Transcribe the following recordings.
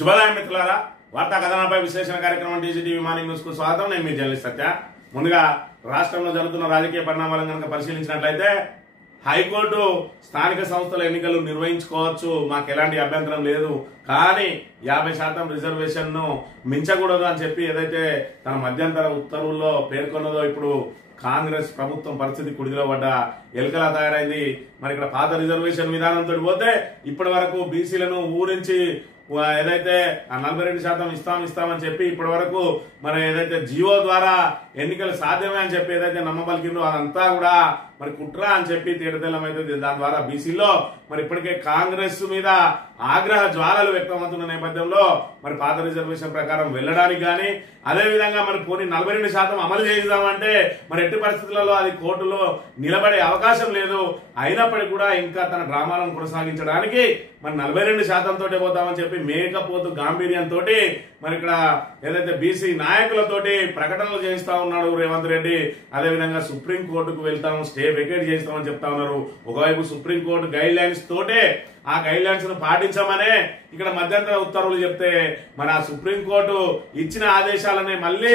శుభోదయం మిత్రులారా, వార్తా కథనాలపై విశ్లేషణ కార్యక్రమం టీజీటీవీ మార్నింగ్ న్యూస్ కు స్వాగతం. నేను మీ జర్నలిస్ట్ సత్య. ముందుగా రాష్ట్రంలో జరుగుతున్న రాజకీయ పరిణామాలను కనుక పరిశీలించినట్లయితే హైకోర్టు స్థానిక సంస్థల ఎన్నికలు నిర్వహించుకోవచ్చు, మాకు ఎలాంటి అభ్యంతరం లేదు, కానీ 50% రిజర్వేషన్ ను మించకూడదు అని చెప్పి ఏదైతే తన మధ్యంతర ఉత్తర్వుల్లో పేర్కొన్నదో ఇప్పుడు కాంగ్రెస్ ప్రభుత్వం పరిస్థితి కుడిలో పడ్డ ఎలుకలా తయారైంది. మరి ఇక్కడ పాత రిజర్వేషన్ విధానంతో పోతే ఇప్పటి వరకు బీసీలను ఊరించి ఏదైతే 42% ఇస్తామని చెప్పి ఇప్పటి వరకు మరి ఏదైతే జియో ద్వారా ఎన్నికలు సాధ్యమే అని చెప్పి ఏదైతే నమ్మబలికిందో అదంతా కూడా మరి కుట్ర అని చెప్పి తేటతెల్లమైతే దాని ద్వారా బీసీలో మరి ఇప్పటికే కాంగ్రెస్ మీద ఆగ్రహ జ్వాలలు వ్యక్తమవుతున్న నేపథ్యంలో మరి పాత రిజర్వేషన్ ప్రకారం వెళ్లడానికి కానీ అదేవిధంగా మరి పోనీ 42% అమలు చేద్దామంటే మరి ఎట్టి పరిస్థితులలో అది కోర్టులో నిలబడే అవకాశం లేదు. అయినప్పటికీ కూడా ఇంకా తన డ్రామాలను కొనసాగించడానికి మరి 42% తోటే పోతామని చెప్పి మేకపోతు గాంభీర్యంతో మరి ఇక్కడ ఏదైతే బీసీ నాయకులతోటి ప్రకటనలు చేయిస్తా ఉన్నాడు రేవంత్ రెడ్డి. అదేవిధంగా సుప్రీం కోర్టుకు వెళ్తాము, స్టే వెకేట్ చేస్తామని చెప్తా ఉన్నారు. ఒకవైపు సుప్రీం కోర్టు గైడ్ లైన్స్ తోటే ఆ గైడ్ లైన్స్ ను పాటించమనే ఇక్కడ మధ్యంతర ఉత్తర్వులు చెప్తే మరి ఆ సుప్రీంకోర్టు ఇచ్చిన ఆదేశాలనే మళ్ళీ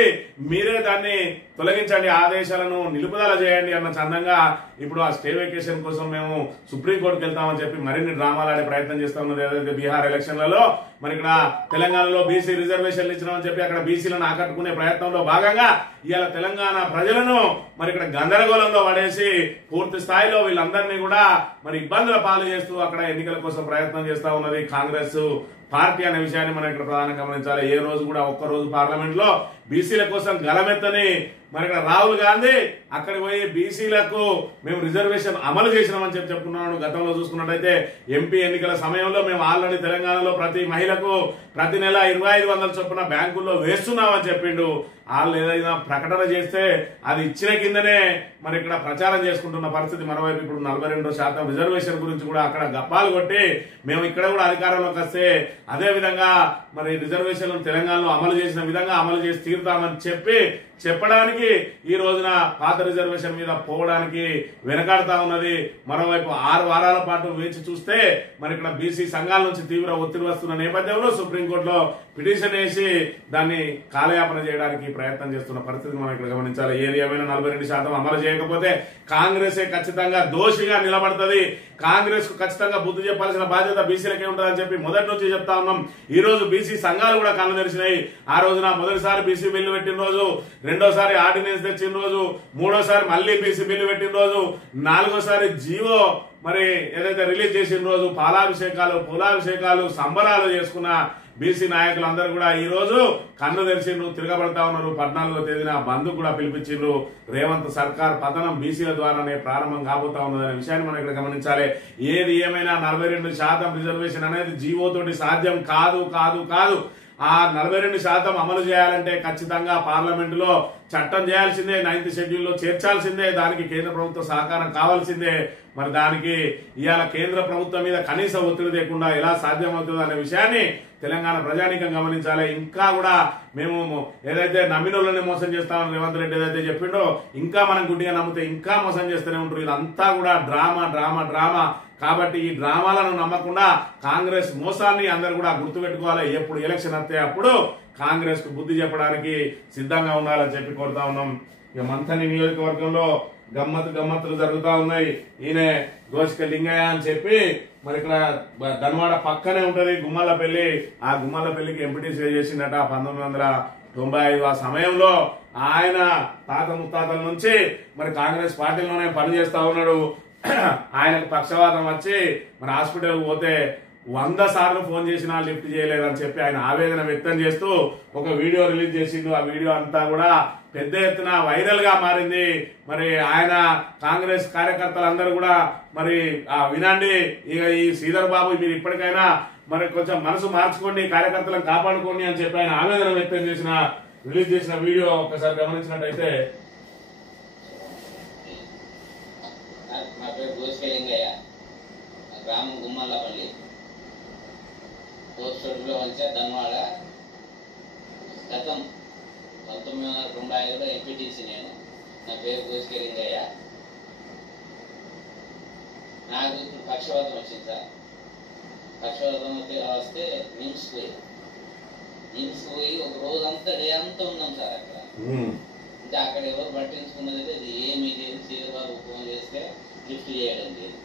మీరే దాన్ని తొలగించండి, ఆదేశాలను నిలుపుదల చేయండి అన్న చందంగా ఇప్పుడు ఆ స్టే వెకేషన్ కోసం మేము సుప్రీంకోర్టుకు వెళ్తామని చెప్పి మరిన్ని డ్రామాలు ఆడే ప్రయత్నం చేస్తా ఉన్నది. ఏదైతే బీహార్ ఎలక్షన్లలో మరి ఇక్కడ తెలంగాణలో బీసీ రిజర్వేషన్లు ఇచ్చినామని చెప్పి అక్కడ బీసీలను ఆకట్టుకునే ప్రయత్నంలో భాగంగా ఇవాళ తెలంగాణ ప్రజలను మరి ఇక్కడ గందరగోళంలో పడేసి పూర్తి స్థాయిలో వీళ్ళందరినీ కూడా మరి ఇబ్బందుల పాలు చేస్తూ అక్కడ ఎన్నికల కోసం ప్రయత్నం చేస్తా ఉన్నది కాంగ్రెస్ పార్టీ అనే విషయాన్ని మనం ఇక్కడ ప్రధానంగా గమనించాలి. ఏ రోజు కూడా ఒక్కరోజు పార్లమెంట్ లో బీసీల కోసం గలమెత్తని మరి ఇక్కడ రాహుల్ గాంధీ అక్కడికి పోయి బీసీలకు మేము రిజర్వేషన్ అమలు చేసినామని చెప్పి చెప్పుకున్నాడు. గతంలో చూసుకున్నట్టయితే ఎంపీ ఎన్నికల సమయంలో మేము ఆల్రెడీ తెలంగాణలో ప్రతి మహిళకు ప్రతి నెల 2500 చొప్పున బ్యాంకుల్లో వేస్తున్నామని చెప్పిండు. వాళ్ళు ఏదైనా ప్రకటన చేస్తే అది ఇచ్చిన కిందనే మరి ఇక్కడ ప్రచారం చేసుకుంటున్న పరిస్థితి. మరోవైపు ఇప్పుడు 42% రిజర్వేషన్ గురించి కూడా అక్కడ గప్పాలు కొట్టి మేము ఇక్కడ కూడా అధికారంలోకి వస్తే అదే విధంగా మరి రిజర్వేషన్లు తెలంగాణలో అమలు చేసిన విధంగా అమలు చేసి తీరుతామని చెప్పడానికి ఈ రోజున పాత రిజర్వేషన్ మీద పోవడానికి వెనకాడుతా ఉన్నది. మరోవైపు 6 వారాల పాటు వేచి చూస్తే మరి ఇక్కడ బీసీ సంఘాల నుంచి తీవ్ర ఒత్తిడి వస్తున్న నేపథ్యంలో సుప్రీంకోర్టులో పిటిషన్ వేసి దాన్ని కాలయాపన చేయడానికి ప్రయత్నం చేస్తున్న పరిస్థితిని మనం ఇక్కడ గమనించాలి. ఏది ఏమైనా 42% అమలు చేయకపోతే కాంగ్రెస్ ఖచ్చితంగా దోషిగా నిలబడుతుంది. కాంగ్రెస్ కు ఖచ్చితంగా బుద్ధి చెప్పాల్సిన బాధ్యత బీసీలకే ఉంటుందని చెప్పి మొదటి నుంచి చెప్తా ఉన్నాం. ఈ రోజు బీసీ సంఘాలు కూడా కళ్ళు తెరిచినాయి. ఆ రోజున మొదటిసారి బీసీ బిల్లు పెట్టిన రోజు, రెండోసారి ఆర్డినెన్స్ తెచ్చిన రోజు, మూడోసారి మళ్లీ బీసీ బిల్లు పెట్టిన రోజు, నాలుగోసారి జీవో మరి ఏదైతే రిలీజ్ చేసిన రోజు పాలాభిషేకాలు పూలాభిషేకాలు సంబరాలు చేసుకున్న బీసీ నాయకులందరూ కూడా ఈ రోజు కన్ను తెరిచిండ్రు, తిరగబడతా ఉన్నారు. 14వ తేదీన బంద్ కూడా పిలిపించిండ్రు. రేవంత్ సర్కార్ పతనం బీసీల ద్వారానే ప్రారంభం కాబోతా ఉన్నదనే విషయాన్ని మనం ఇక్కడ గమనించాలి. ఏది ఏమైనా 42% రిజర్వేషన్ అనేది జీవో తోటి సాధ్యం కాదు కాదు కాదు. ఆ 42% అమలు చేయాలంటే ఖచ్చితంగా పార్లమెంటులో చట్టం చేయాల్సిందే, 9th షెడ్యూల్లో చేర్చాల్సిందే, దానికి కేంద్ర ప్రభుత్వ సహకారం కావాల్సిందే. మరి దానికి ఇవాళ కేంద్ర ప్రభుత్వం మీద కనీస ఒత్తిడి లేకుండా ఎలా సాధ్యమవుతుంది అనే విషయాన్ని తెలంగాణ ప్రజానీకం గమనించాలి. ఇంకా కూడా మేము ఏదైతే నమ్మినోళ్ళని మోసం చేస్తామని రేవంత్ రెడ్డి ఏదైతే చెప్పిండో ఇంకా మనం గుడ్డిగా నమ్మితే ఇంకా మోసం చేస్తూనే ఉంటారు. ఇదంతా కూడా డ్రామా డ్రామా డ్రామా. కాబట్టి ఈ డ్రామాలను నమ్మకుండా కాంగ్రెస్ మోసాన్ని అందరూ కూడా గుర్తుపెట్టుకోవాలి. ఎప్పుడు ఎలక్షన్ వస్తే అప్పుడు కాంగ్రెస్ కు బుద్ధి చెప్పడానికి సిద్ధంగా ఉండాలని చెప్పి కోరుతా ఉన్నాం. ఇక మంథని నియోజకవర్గంలో గమ్మత్తులు జరుగుతా ఉన్నాయి. ఈయన గోసిక లింగయ్య అని చెప్పి మరి ఇక్కడ ధన్వాడ పక్కనే ఉంటది గుమ్మల్లపల్లి. ఆ గుమ్మల్లపల్లికి ఎంపీటీసీ చేసిందట 1995. ఆ సమయంలో ఆయన తాత ముత్తాతల నుంచి మరి కాంగ్రెస్ పార్టీలోనే పనిచేస్తా ఉన్నాడు. ఆయనకు పక్షవాతం వచ్చి మరి హాస్పిటల్ పోతే 100 సార్లు ఫోన్ చేసినా లిఫ్ట్ చేయలేదని చెప్పి ఆయన ఆవేదన వ్యక్తం చేస్తూ ఒక వీడియో రిలీజ్ చేసిండు. ఆ వీడియో అంతా కూడా పెద్ద ఎత్తున వైరల్ గా మారింది. మరి ఆయన కాంగ్రెస్ కార్యకర్తలందరూ కూడా మరి వినండి, ఇక ఈ శ్రీధర్ బాబు మీరు ఇప్పటికైనా మరి కొంచెం మనసు మార్చుకోండి, కార్యకర్తలను కాపాడుకోండి అని చెప్పి ఆయన ఆవేదన వ్యక్తం చేసిన రిలీజ్ చేసిన వీడియో ఒకసారి గమనించినట్టయితే. నా పేరు గోసిక లింగయ్య, గ్రామం గుమ్మల్లపల్లి, పోస్టులో వచ్చా ధన్వాడ. గతం 1995లో ఎంపీటీసీ నేను. నా పేరు గోసిక లింగయ్య. నాకు ఇప్పుడు పక్షవాతం వచ్చింది సార్. పక్షవాతం వస్తే నిమ్స్కి నిమ్స్ పోయి ఒక రోజంతా డే అంతా ఉన్నాం సార్ అక్కడ. అంటే అక్కడ ఎవరు పట్టించుకున్నది అది ఏమి లేదు. శ్రీధర్బాబు ఫోన్ చేస్తే లిఫ్ట్ చేయడం లేదు,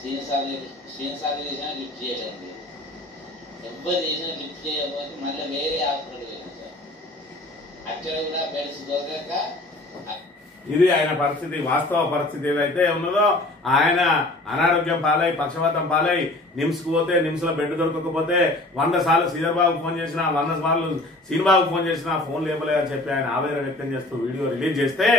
శ్రీనిసాగర్ చేసినా లిఫ్ట్ చేయడం లేదు, ఎవరు చేసినా లిఫ్ట్ చేయకపోతే మళ్ళీ వేరే హాస్పిటల్ పోయినాం సార్. అక్కడ కూడా బెడ్స్ దొరకక ఇది ఆయన పరిస్థితి, వాస్తవ పరిస్థితి ఏదైతే ఉన్నదో ఆయన అనారోగ్యం పాలై పక్షవాతం పాలై నిమ్స్ కు పోతే నిమ్స్ లో బెడ్ దొరకకపోతే 100 సార్లు శ్రీధర్బాబు ఫోన్ చేసినా 100 సార్లు శ్రీనిబాబు ఫోన్ చేసినా ఫోన్ లేపలేదని చెప్పి ఆయన ఆవేదన వ్యక్తం చేస్తూ వీడియో రిలీజ్ చేస్తే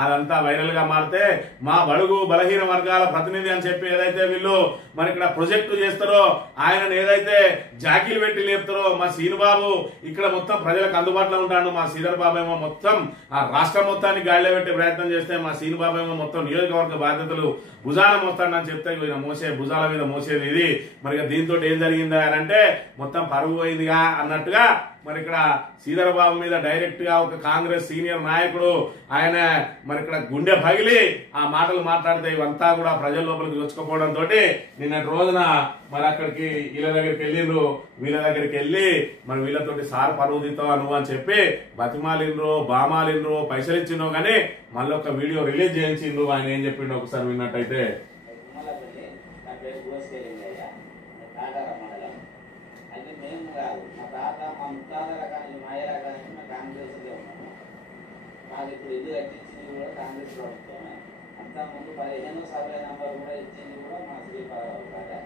అదంతా వైరల్ గా మారితే మా బడుగు బలహీన వర్గాల ప్రతినిధి అని చెప్పి ఏదైతే వీళ్ళు మరి ఇక్కడ ప్రొజెక్టు చేస్తారో ఆయనను ఏదైతే జాకీలు పెట్టి లేపుతారో మా శ్రీనుబాబు ఇక్కడ మొత్తం ప్రజలకు అందుబాటులో ఉంటాడు, మా శ్రీధర్ బాబు ఏమో మొత్తం ఆ రాష్ట్రం మొత్తాన్ని గాడిలో పెట్టే ప్రయత్నం చేస్తే మా శ్రీనుబాబు ఏమో మొత్తం నియోజకవర్గ బాధ్యతలు భుజాన మోస్తాడని చెప్తే భుజాల మీద మోసేది ఇది. మరి దీంతో ఏం జరిగిందా అని అంటే మొత్తం పరుగు పోయిందిగా అన్నట్టుగా మరి ఇక్కడ శ్రీధర్ బాబు మీద డైరెక్ట్ గా ఒక కాంగ్రెస్ సీనియర్ నాయకుడు ఆయన మరి ఇక్కడ గుండె పగిలి ఆ మాటలు మాట్లాడితే ఇవంతా కూడా ప్రజల లోపలికి వచ్చుకోపోవడంతో నిన్నటి రోజున మరి అక్కడికి వీళ్ళ దగ్గరికి వెళ్ళిండ్రు. వీళ్ళ దగ్గరికి వెళ్ళి మరి వీళ్ళతోటి సార్ పరువు తీస్తావా నువ్వు అని చెప్పి బతిమాలిండ్రు, బామాలిండ్రు, పైసలు ఇచ్చిండ్రు. కానీ మళ్ళీ ఒక వీడియో రిలీజ్ చేయించిండ్రు. ఆయన ఏం చెప్పిండు ఒకసారి విన్నట్టయితే మాకు ఇప్పుడు ఇల్లు కట్టించింది కూడా కాంగ్రెస్ ప్రభుత్వమే. అంతకుముందు 15వ సర్వే నంబర్ కూడా ఇచ్చింది కూడా మా శ్రీపాదరావు గారే.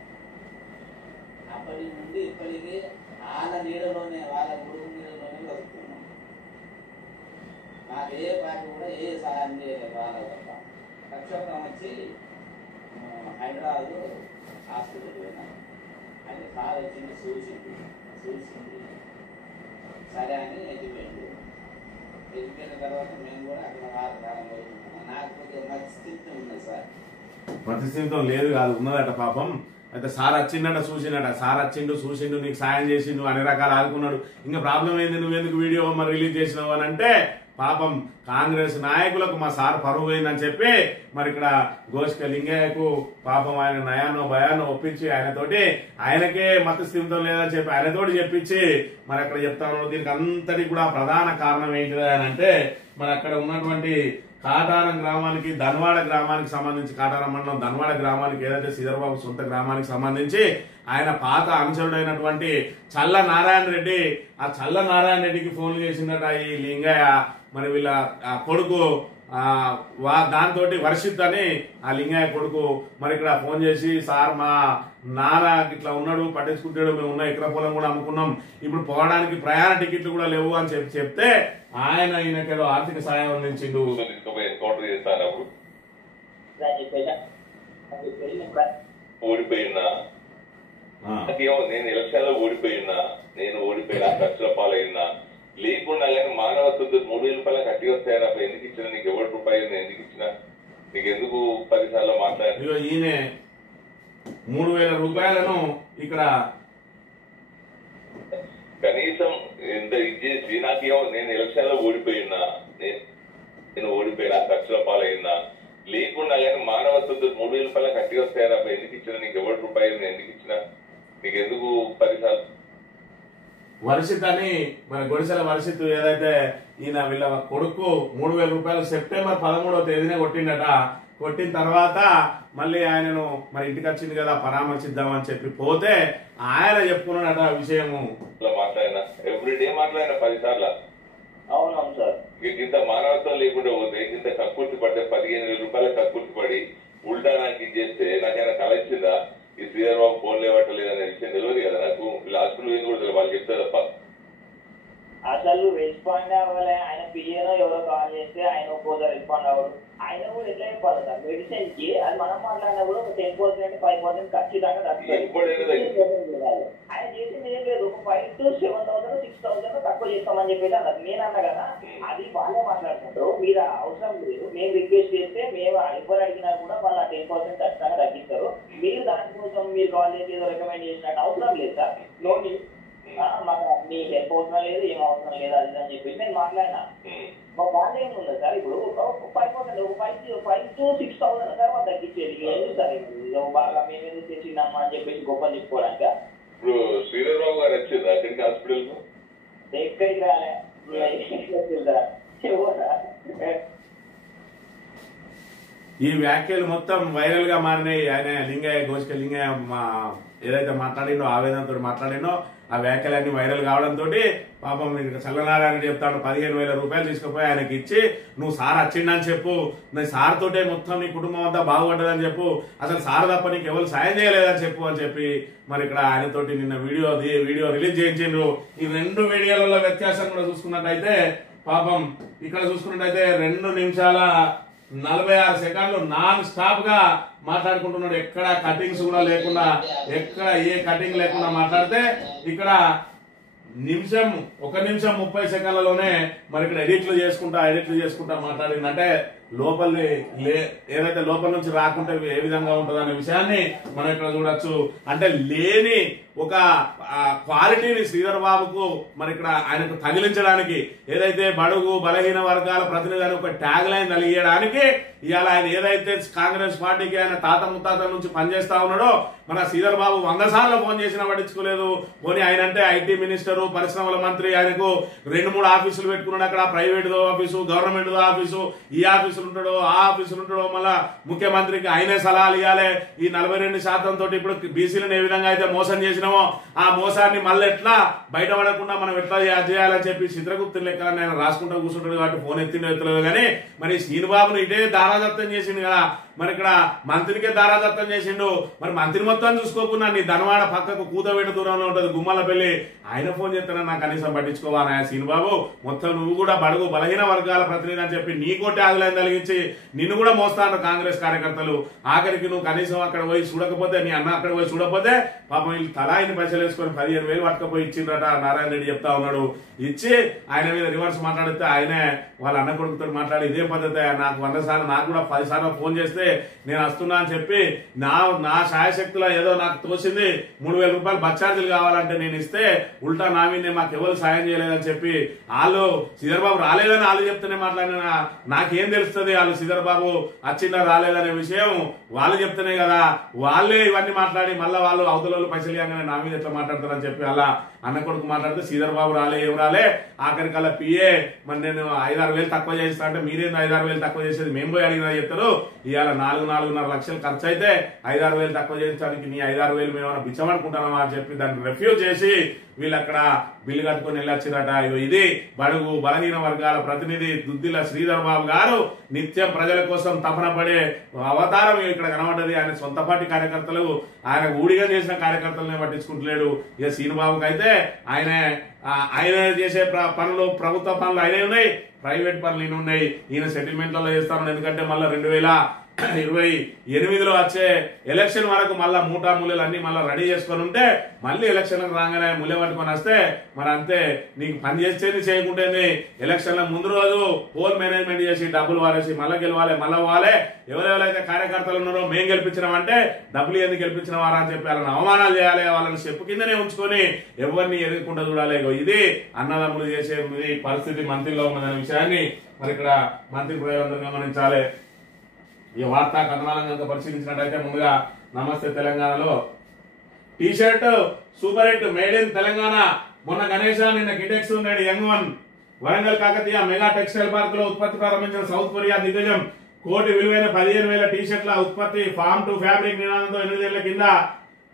అప్పటి నుండి ఇప్పటికీ వాళ్ళ నీడలోనే వాళ్ళ గురువు నీడలోనే బ్రతుకుతున్నాం. మాకు ఏ పార్టీ కూడా ఏ సహాయం చేయలేదు వాళ్ళ తప్ప. ప్రక్షోభం వచ్చి హైదరాబాద్ హాస్పిటల్ పోయినాం. అయితే కాలు వచ్చింది, చూసింది సరే అని ఎదిపోయింది. ఎదిపోయిన తర్వాత మేము కూడా అక్కడ వారకాలం పోయింటున్నాం. నాకు కొద్దిగా మత్స్యస్థితం ఉంది సార్. మత్స్యస్థితం లేదు కాదు, ఉన్నదట పాపం. అయితే సార్ వచ్చిండట, చూసిండట. సార్ వచ్చిండు, చూసిండు, నీకు సాయం చేసిండు, అన్ని రకాలు ఆదుకున్నాడు. ఇంకా ప్రాబ్లం ఏంది, నువ్వెందుకు వీడియో మరి రిలీజ్ చేసినావు అని అంటే పాపం కాంగ్రెస్ నాయకులకు మా సార్ పరువు పోయిందని చెప్పి మరి ఇక్కడ గోష్క లింగయ్యకు పాపం ఆయన నయానో భయానో ఒప్పించి ఆయనకే మతస్థిమితం లేదని చెప్పి ఆయనతోటి చెప్పించి మరి అక్కడ చెప్తా ఉన్నాడు. దీనికి అంతటి కూడా ప్రధాన కారణం ఏంటిది అని అంటే మరి అక్కడ ఉన్నటువంటి కాటారం గ్రామానికి, ధన్వాడ గ్రామానికి సంబంధించి, కాటారం మండలం ధన్వాడ గ్రామానికి ఏదైతే శ్రీధర్బాబు సొంత గ్రామానికి సంబంధించి ఆయన పాత అనుచరుడైనటువంటి చల్ల నారాయణ రెడ్డి, ఆ చల్ల నారాయణ రెడ్డికి ఫోన్ చేసిందట ఈ లింగయ్య. మరి వీళ్ళ కొడుకు దాంతో వర్షిత్ అని ఆ లింగయ్య కొడుకు మరి ఇక్కడ ఫోన్ చేసి సార్ మా నాన్న ఇట్లా ఉన్నాడు, పట్టించుకుంటాడు, మేము ఉన్న ఎకర పొలం కూడా అమ్ముకున్నాం, ఇప్పుడు పోవడానికి ప్రయాణ టికెట్లు కూడా లేవు అని చెప్తే ఆయన ఈయనకేదో ఆర్థిక సాయం అందించిండు. ఓడిపోయినా నేను ఎలక్షన్ లో ఓడిపోయినా, నేను ఓడిపోయినా, ఖర్చుల పాలైనా లేకుండా కానీ మానవత్వం 3,000 రూపాయలు కట్టి వస్తాయని అప్పుడు ఎందుకు ఇచ్చినా, నీకు ఎవరి రూపాయలు ఎందుకు ఇచ్చినా, నీకు ఎందుకు 10 సార్లు మాట్లాడి ఈయన 3,000 రూపాయలను ఇక్కడ కనీసం ఎంత ఇచ్చేసి నాకేమో నేను ఎలక్షన్ లో ఓడిపోయినా, నేను ఓడిపోయినా, ఖర్చుల పాలైనా లేకుండా కానీ మానవత్వం 3,000 రూపాయలు కట్టి వస్తాయని అప్పుడు ఎందుకు ఇచ్చినా, నీకు ఎవరి రూపాయలు ఎందుకు ఇచ్చినా, నీకు ఎందుకు 10 సార్లు వర్షిత్ అని మన గొడిసెల వర్షిత్ ఏదైతే ఈయన వీళ్ళ కొడుకు 3,000 రూపాయలు సెప్టెంబర్ 13వ తేదీనే కొట్టిండట. కొట్టిన తర్వాత మళ్ళీ ఆయనను మరి ఇంటికి వచ్చింది కదా పరామర్శిద్దామని చెప్పి పోతే ఆయన చెప్పుకున్నాడట ఆ విషయము. మాట్లాడినా ఎవ్రీడే మాట్లాడినా 10 సార్లు. అవునవును సార్. ఇంత మానవత్వం లేకుండా పోతే ఇంత కక్కుర్తి పడితే 15,000 రూపాయలు కక్కుర్తి పడి ఉల్టా నాకు ఇచ్చేస్తే నాకైనా కలెక్చిందా? ఈ శ్రీధర్బాబు ఫోన్ లేవట్టలేదనే విషయం తెలియదు కదా నాకు. హాస్పిటల్ పోయింది కూడా తెలియదు, వాళ్ళు చెప్తే తప్ప. అసలు రెస్పాండ్ అవ్వాలి. ఆయన పిఏనో ఎవరో కాల్ చేస్తే ఆయన ఒక్కోసారి రెస్పాండ్ అవ్వడు. ఆయన కూడా ఎట్లా చెప్పాలి సార్, మెడిసిన్ కి అది మనం మాట్లాడినా కూడా 10%, 5% ఖచ్చితంగా ఆయన చేసింది ఏం లేదు. ఒక 5,000 to 7,000, 6,000 తక్కువ చేస్తామని చెప్పేసి అన్నారు. నేను అన్నా కదా, అది వాళ్ళే మాట్లాడుతుంటారు, మీరు అవసరం లేదు. మేము రిక్వెస్ట్ చేస్తే మేము ఎవరు అడిగినా కూడా వాళ్ళు 10% ఖచ్చితంగా తగ్గిస్తారు. మీరు దానికోసం మీరు కాల్ చేసి ఏదో రికమెండ్ చేసినట్టు అవసరం లేదు సార్. నోని మాకు మీ హెల్ప్ అవసరం లేదు, ఏం అవసరం లేదు అది అని చెప్పేసి నేను మాట్లాడినా. మా బాగా ఏముంది సార్, ఇప్పుడు 5%, 5 to 6,000 తర్వాత తగ్గించేది ఎందుకు సార్? బాగా మేము ఎందుకు తెచ్చినామా అని చెప్పేసి గొప్ప చెప్పుకోవడానికి ఇప్పుడు శ్రీధర్రావు గారు వచ్చింది అక్కడికి హాస్పిటల్ కు ఎక్కడికి రాలే ఈ వ్యాఖ్యలు మొత్తం వైరల్ గా మారినాయి. ఆయన లింగయ్య గోష్క లింగయ్య ఏదైతే మాట్లాడిండో ఆవేదనతో మాట్లాడిండో ఆ వ్యాఖ్యలన్నీ వైరల్ కావడంతో పాపం చల్లనారాయణ చెప్తాడు 15,000 రూపాయలు తీసుకుపోయి ఆయనకి ఇచ్చి నువ్వు సార్ వచ్చిండని చెప్పు, నేను సార్ తోటే మొత్తం నీ కుటుంబం అంతా బాగుపడ్డదని చెప్పు, అసలు సార్ తప్ప నీకు ఎవరు సాయం చేయలేదని చెప్పు అని చెప్పి మరి ఇక్కడ ఆయనతోటి నిన్న వీడియో రిలీజ్ చేయించిండ్రు. ఈ 2 వీడియోలలో వ్యత్యాసం కూడా చూసుకున్నట్టయితే పాపం ఇక్కడ చూసుకున్నట్టయితే 2 నిమిషాల 46 సెకండ్లు నాన్ స్టాప్ గా మాట్లాడుకుంటున్నాడు. ఎక్కడ కటింగ్స్ కూడా లేకుండా, ఎక్కడ ఏ కటింగ్ లేకుండా మాట్లాడితే ఇక్కడ 1 నిమిషం 30 సెకండ్లలోనే మరి ఇక్కడ ఎడిట్లు చేసుకుంటా మాట్లాడిందంటే ఏదైతే లోపల నుంచి రాకుంటే ఏ విధంగా ఉంటుంది అనే విషయాన్ని మనం ఇక్కడ చూడొచ్చు. అంటే లేని ఒక క్వాలిటీని శ్రీధర్ బాబుకు మరి ఇక్కడ ఆయనకు తగిలించడానికి ఏదైతే బడుగు బలహీన వర్గాల ప్రతినిధి ఒక ట్యాగ్ లైన్ కలిగేయడానికి ఇవాళ ఆయన ఏదైతే కాంగ్రెస్ పార్టీకి ఆయన తాత ముత్తాతల నుంచి పనిచేస్తా ఉన్నాడో మన శ్రీధర్ బాబు 100 సార్లు ఫోన్ చేసినా పట్టించుకోలేదు. పోనీ ఆయన అంటే ఐటీ మినిస్టరు, పరిశ్రమల మంత్రి, ఆయనకు 2-3 ఆఫీసులు పెట్టుకున్నాడు. అక్కడ ప్రైవేట్ ఆఫీసు, గవర్నమెంట్ ఆఫీసు, ఈ ఆఫీసులు ఉంటాడో ఆ ఆఫీసులు ఉంటాడో, మళ్ళా ముఖ్యమంత్రికి ఆయనే సలహాలు ఇవ్వాలి. ఈ 42% తోటి ఇప్పుడు బీసీలను ఏ విధంగా అయితే మోసం చేసినామో ఆ మోసాన్ని మళ్ళీ ఎట్లా బయటపడకుండా మనం ఎట్లా చేయాలని చెప్పి చిత్రగుప్తుని లెక్క ఆయన రాసుకుంటూ కూర్చుంటాడు కాబట్టి ఫోన్ ఎత్తలేదు. కానీ మరి శ్రీనుబాబును ఇటే దారాదత్తం చేసిండు కదా, మరి ఇక్కడ మంత్రికే దారాదత్తం చేసిండు. మరి మంత్రి మొత్తం చూసుకోకుండా నీ ధనవాడ పక్కకు కూతవేట దూరంలో ఉంటది గుమ్మలపల్లి, ఆయన ఫోన్ చేస్తానని నాకు కనీసం పట్టించుకోవాలా శ్రీనుబాబు? మొత్తం నువ్వు కూడా బడుగు బలహీన వర్గాల ప్రతినిధి అని చెప్పి నీకో ట్యాగులైన కలిగించి నిన్ను కూడా మోస్తాను కాంగ్రెస్ కార్యకర్తలు. ఆఖరికి నువ్వు కనీసం అక్కడ పోయి చూడకపోతే, నీ అన్న అక్కడ పోయి చూడకపోతే పాపం వీళ్ళు తలాయిని పైసలు వేసుకొని 15,000 పట్టుకపోయి ఇచ్చిండ్రట నారాయణ రెడ్డి చెప్తా ఉన్నాడు. ఇచ్చి ఆయన మీద రివర్స్ మాట్లాడితే ఆయనే వాళ్ళ అన్న కొడుకుతో మాట్లాడి ఇదే పద్ధతి నాకు 100 సార్లు నాకు కూడా 10 సార్లు ఫోన్ చేస్తే నేను వస్తున్నా అని చెప్పి నా శాయశక్తిలో ఏదో నాకు తోచింది 3,000 రూపాయలు బస్ ఛార్జీలు కావాలంటే నేను ఇస్తే ఉల్టా నా మీద మాకు ఎవరు సాయం చేయలేదని చెప్పి వాళ్ళు శ్రీధర్ బాబు రాలేదని వాళ్ళు చెప్తేనే మాట్లాడిన నాకేం తెలుస్తుంది వాళ్ళు శ్రీధర్ బాబు వచ్చిందా రాలేదనే విషయం వాళ్ళు చెప్తేనే కదా. వాళ్ళే ఇవన్నీ మాట్లాడి మళ్ళీ వాళ్ళు అవతల పైసలు ఇవ్వగానే నా మీద ఎట్లా మాట్లాడతారని చెప్పి అలా అన్న కొడుకు మాట్లాడితే శ్రీధర్ బాబు రాలే ఏం రాలే ఆఖరికి అలా పిఏ మరి నేను 5-6 వేలు తక్కువ చేస్తా అంటే మీరేంది 5-6 వేలు తక్కువ చేసేది మేము పోయి అడిగినా చెప్తారు. ఇవాళ 4-4.5 లక్షలు ఖర్చు అయితే 5-6 వేలు తక్కువ చేయించడానికి నీ 5-6 వేలు మేము ఏమైనా బిచ్చమనుకుంటున్నామా అని చెప్పి దాన్ని రిఫ్యూజ్ చేసి వీళ్ళు అక్కడ బిల్లు కట్టుకుని వెళ్ళొచ్చిరట. ఇది బడుగు బలహీన వర్గాల ప్రతినిధి దుద్దిల శ్రీధర్ బాబు గారు నిత్యం ప్రజల కోసం తపన పడే అవతారం ఇక్కడ కనబడ్డది. ఆయన సొంత పార్టీ కార్యకర్తలు ఆయన ఊడిగా చేసిన కార్యకర్తలనే పట్టించుకుంటలేడు. ఇక శ్రీనుబాబుకి అయితే ఆయన చేసే పనులు ప్రభుత్వ పనులు ఆయనే ఉన్నాయి, ప్రైవేట్ పనులు ఈయన ఉన్నాయి. ఈయన సెటిల్మెంట్లలో చేస్తాను. ఎందుకంటే మళ్ళీ 2028లో వచ్చే ఎలక్షన్ వరకు మళ్ళా మూలలు అన్ని మళ్ళీ రెడీ చేసుకొని ఉంటే మళ్ళీ ఎలక్షన్ రాగానే ముల్లె పట్టుకొని వస్తే మరి అంతే నీకు పని చేసేది చేయకుంటేంది. ఎలక్షన్ల ముందు రోజు పోల్ మేనేజ్మెంట్ చేసి డబ్బులు వారేసి మళ్ళీ గెలవాలి మళ్ళీ పోవాలి. ఎవరెవరైతే కార్యకర్తలు ఉన్నారో మేము గెలిపించినామంటే డబ్బులు ఎందుకు గెలిపించిన వారా అని చెప్పి వాళ్ళని అవమానాలు చేయాలి, వాళ్ళని చెప్పు కిందనే ఉంచుకొని ఎవరిని ఎదుర్కొంటూ చూడాలి. ఇది అన్నదమ్ములు చేసే పరిస్థితి మంత్రిలో ఉన్నదనే విషయాన్ని మరి ఇక్కడ మంత్రి ప్రజలందరూ గమనించాలి. ఈ వార్తా కథనాలను కనుక పరిశీలించినట్టయితే ముందుగా నమస్తే తెలంగాణలో T shirt super hit made in Telangana. మొన్న గణేష్ నిన్న కిటెక్స్ ఉన్నాడు young one Warangal Kakatiya mega textile park లో ఉత్పత్తి ప్రారంభించిన సౌత్ కొరియా దిగ్గజం కోటి విలువైన 15,000 టీషర్ట్ల ఉత్పత్తి ఫార్మ్ టు ఫ్యాబ్రిక్ నినాదంతో 8 ఏళ్ల కింద